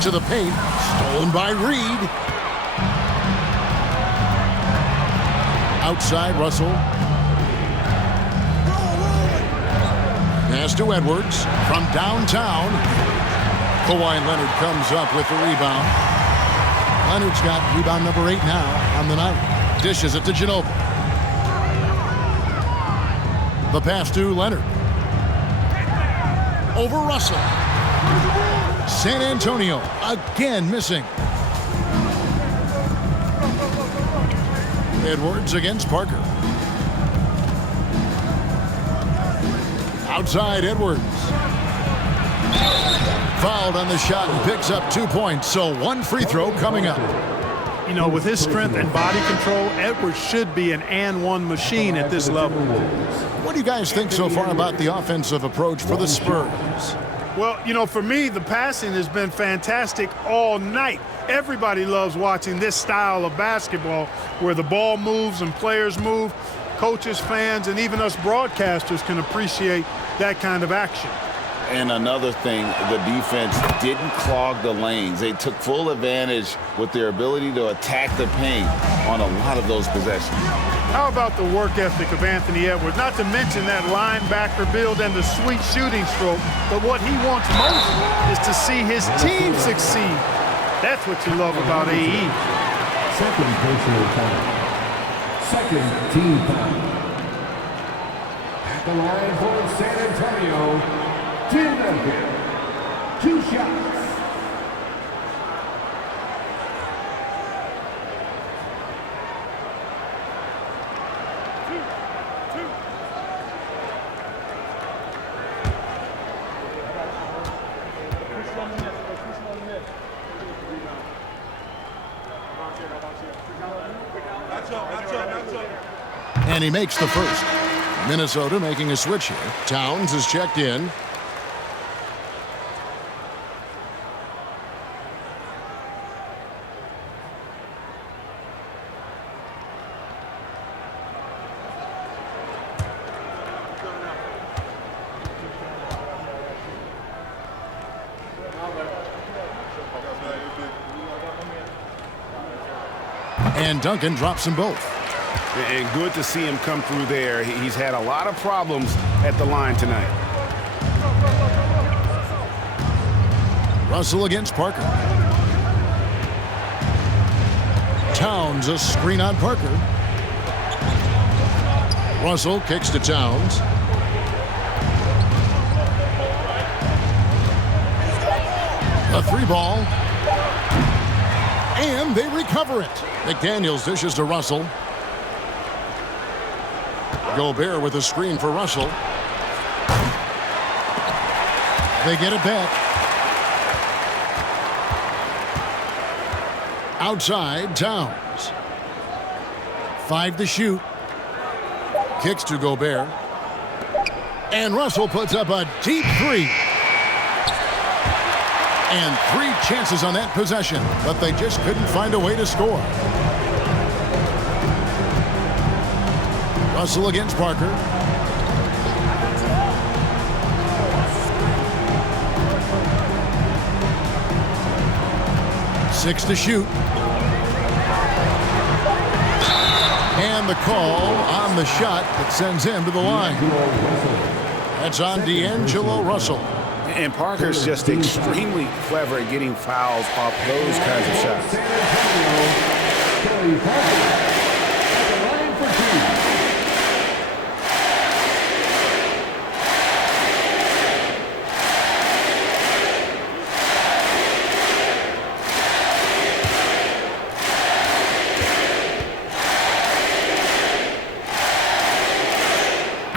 To the paint. Stolen by Reed. Outside, Russell. Pass to Edwards from downtown. Kawhi Leonard comes up with the rebound. Leonard's got rebound number 8 now on the night. Dishes it to Ginobili. The pass to Leonard. Over Russell. San Antonio again missing. Edwards against Parker. Outside Edwards. Fouled on the shot and picks up 2 points. So one free throw coming up. You know, with his strength and body control, Edwards should be an and-one machine at this level. What do you guys think so far about the offensive approach for the Spurs? Well, you know, for me, the passing has been fantastic all night. Everybody loves watching this style of basketball where the ball moves and players move. Coaches, fans, and even us broadcasters can appreciate that kind of action. And another thing, the defense didn't clog the lanes. They took full advantage with their ability to attack the paint on a lot of those possessions. How about the work ethic of Anthony Edwards? Not to mention that linebacker build and the sweet shooting stroke. But what he wants most is to see his team succeed. That's what you love about AE. Second personal foul. Second team foul. At the line for San Antonio, Tim Duncan. 2 shots. And he makes the first. Minnesota making a switch here. Towns is checked in. And Duncan drops them both. And good to see him come through there. He's had a lot of problems at the line tonight. Russell against Parker. Towns a screen on Parker. Russell kicks to Towns. A 3-ball. And they recover it. McDaniels dishes to Russell. Gobert with a screen for Russell. They get it back. Outside, Towns. 5 to shoot. Kicks to Gobert. And Russell puts up a deep 3. And 3 chances on that possession, but they just couldn't find a way to score. Russell against Parker. 6 to shoot. And the call on the shot that sends him to the line. That's on D'Angelo Russell. And Parker's just extremely clever at getting fouls off those kinds of shots.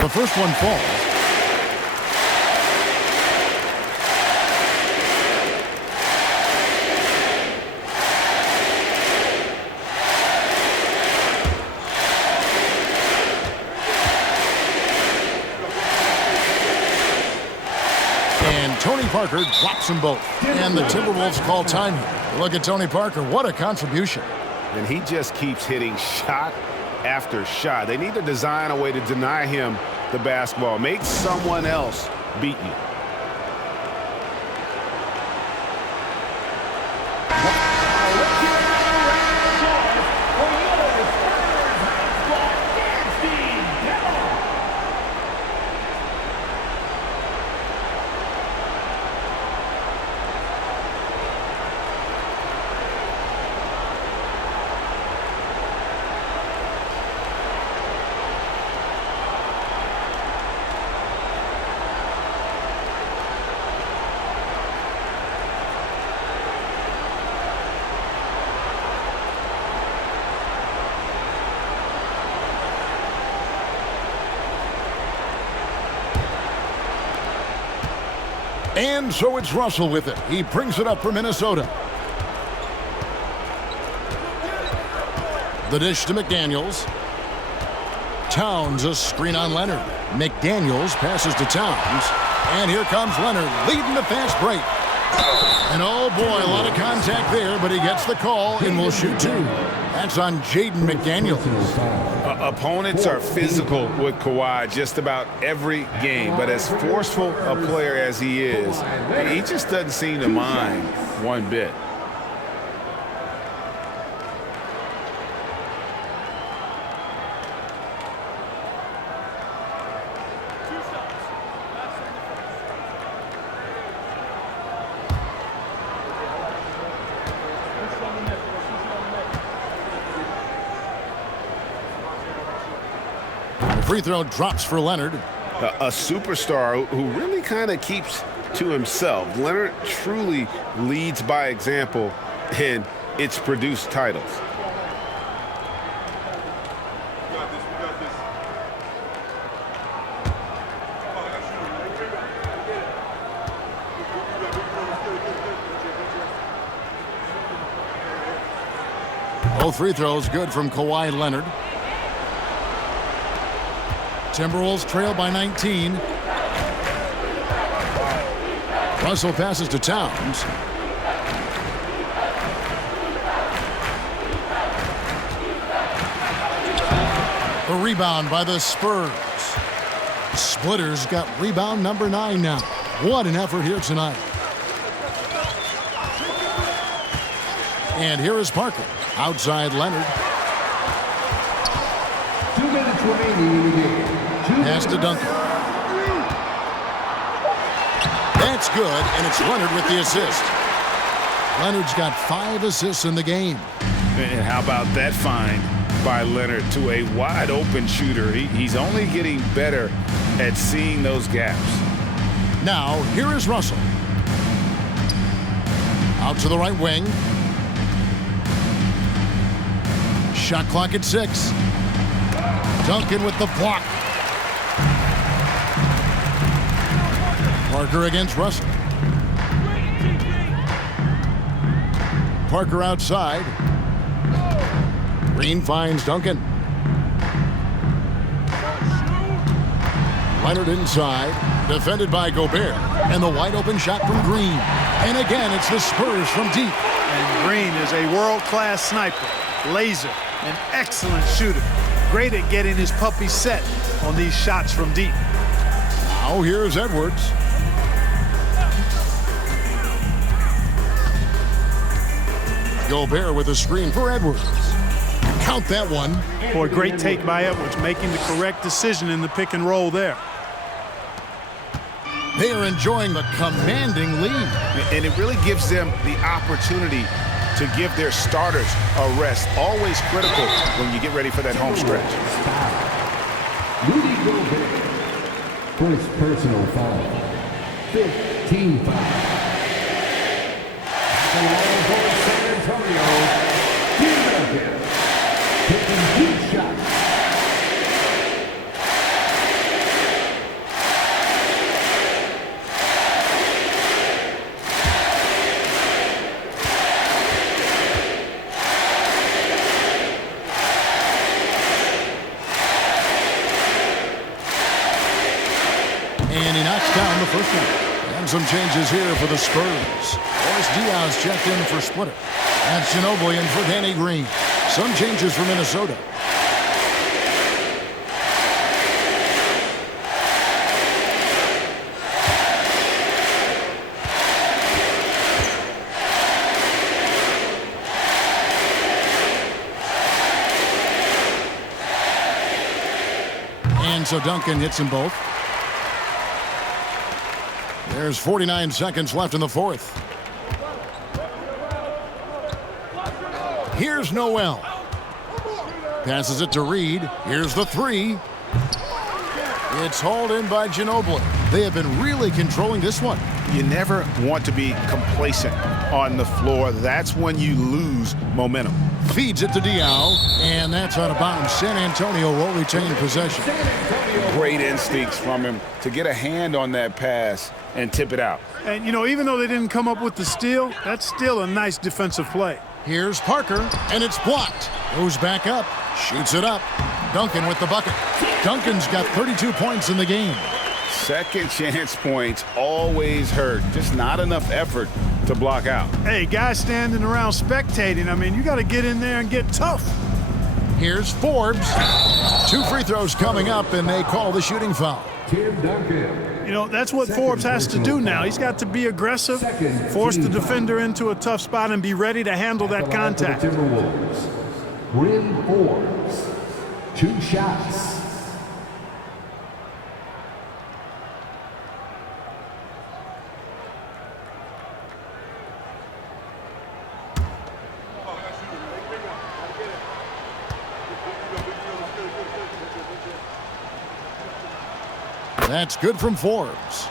The first one falls. And Tony Parker drops them both. And the Timberwolves call time here. Look at Tony Parker. What a contribution. And he just keeps hitting shot after shot. They need to design a way to deny him the basketball. Make someone else beat you. And so it's Russell with it. He brings it up for Minnesota. The dish to McDaniels. Towns a screen on Leonard. McDaniels passes to Towns. And here comes Leonard leading the fast break. And oh boy, a lot of contact there, but he gets the call and will shoot two. That's on Jaden McDaniels. Opponents are physical with Kawhi just about every game, but as forceful a player as he is, he just doesn't seem to mind one bit. Free throw drops for Leonard. A superstar who really kind of keeps to himself. Leonard truly leads by example, and it's produced titles. Both free throws good from Kawhi Leonard. Timberwolves trail by 19. Russell passes to Towns. A rebound by the Spurs. Splitters got rebound number 9 now. What an effort here tonight. And here is Parker. Outside Leonard. 2 minutes remaining in the game. Pass to Duncan. That's good, and it's Leonard with the assist. Leonard's got 5 assists in the game. And how about that find by Leonard to a wide-open shooter? He's only getting better at seeing those gaps. Now, here is Russell. Out to the right wing. Shot clock at 6. Duncan with the block. Parker against Russell. Parker outside. Green finds Duncan. Leonard inside. Defended by Gobert. And the wide open shot from Green. And again, it's the Spurs from deep. And Green is a world-class sniper. Laser. An excellent shooter. Great at getting his puppy set on these shots from deep. Now here's Edwards. Gobert with a screen for Edwards. Count that one. Boy, great take by Edwards, making the correct decision in the pick and roll there. They are enjoying the commanding lead. And it really gives them the opportunity to give their starters a rest. Always critical when you get ready for that home stretch. Rudy Gobert. First personal foul. 15 foul. The line for San Antonio. Tim Duncan. Taking 2 shots. And he knocks down the first one. And some changes here for the Spurs. Boris Diaz checked in for Splitter. That's Ginobili in for Danny Green. Some changes for Minnesota. And so Duncan hits them both. There's 49 seconds left in the fourth. Here's Noel. Passes it to Reed. Here's the three. It's hauled in by Ginobili. They have been really controlling this one. You never want to be complacent on the floor. That's when you lose momentum. Feeds it to Diallo, and that's out of bounds. San Antonio will retain possession. Great instincts from him to get a hand on that pass and tip it out. And, you know, even though they didn't come up with the steal, that's still a nice defensive play. Here's Parker, and it's blocked. Goes back up, shoots it up. Duncan with the bucket. Duncan's got 32 points in the game. Second chance points always hurt. Just not enough effort to block out. Hey, guys standing around spectating, I mean, you got to get in there and get tough. Here's Forbes. 2 free throws coming up, and they call the shooting foul. Tim Duncan. You know, that's what Forbes has to do now. He's got to be aggressive, force the defender into a tough spot, and be ready to handle that contact. Timberwolves. Bryn Forbes. 2 shots. That's good from Forbes.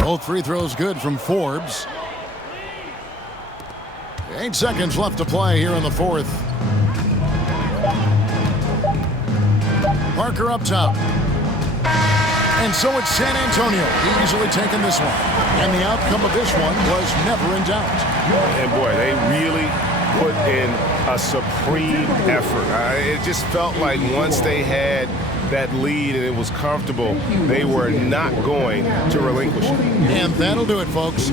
Both free throws good from Forbes. 8 seconds left to play here in the fourth. Parker up top. And so it's San Antonio easily taking this one. And the outcome of this one was never in doubt. And boy, they really put in a supreme effort. It just felt like once they had that lead and it was comfortable, they were not going to relinquish it. And that'll do it, folks.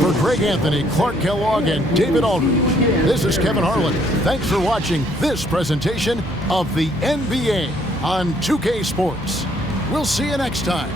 For Greg Anthony, Clark Kellogg, and David Aldridge, this is Kevin Harlan. Thanks for watching this presentation of the NBA on 2K Sports. We'll see you next time.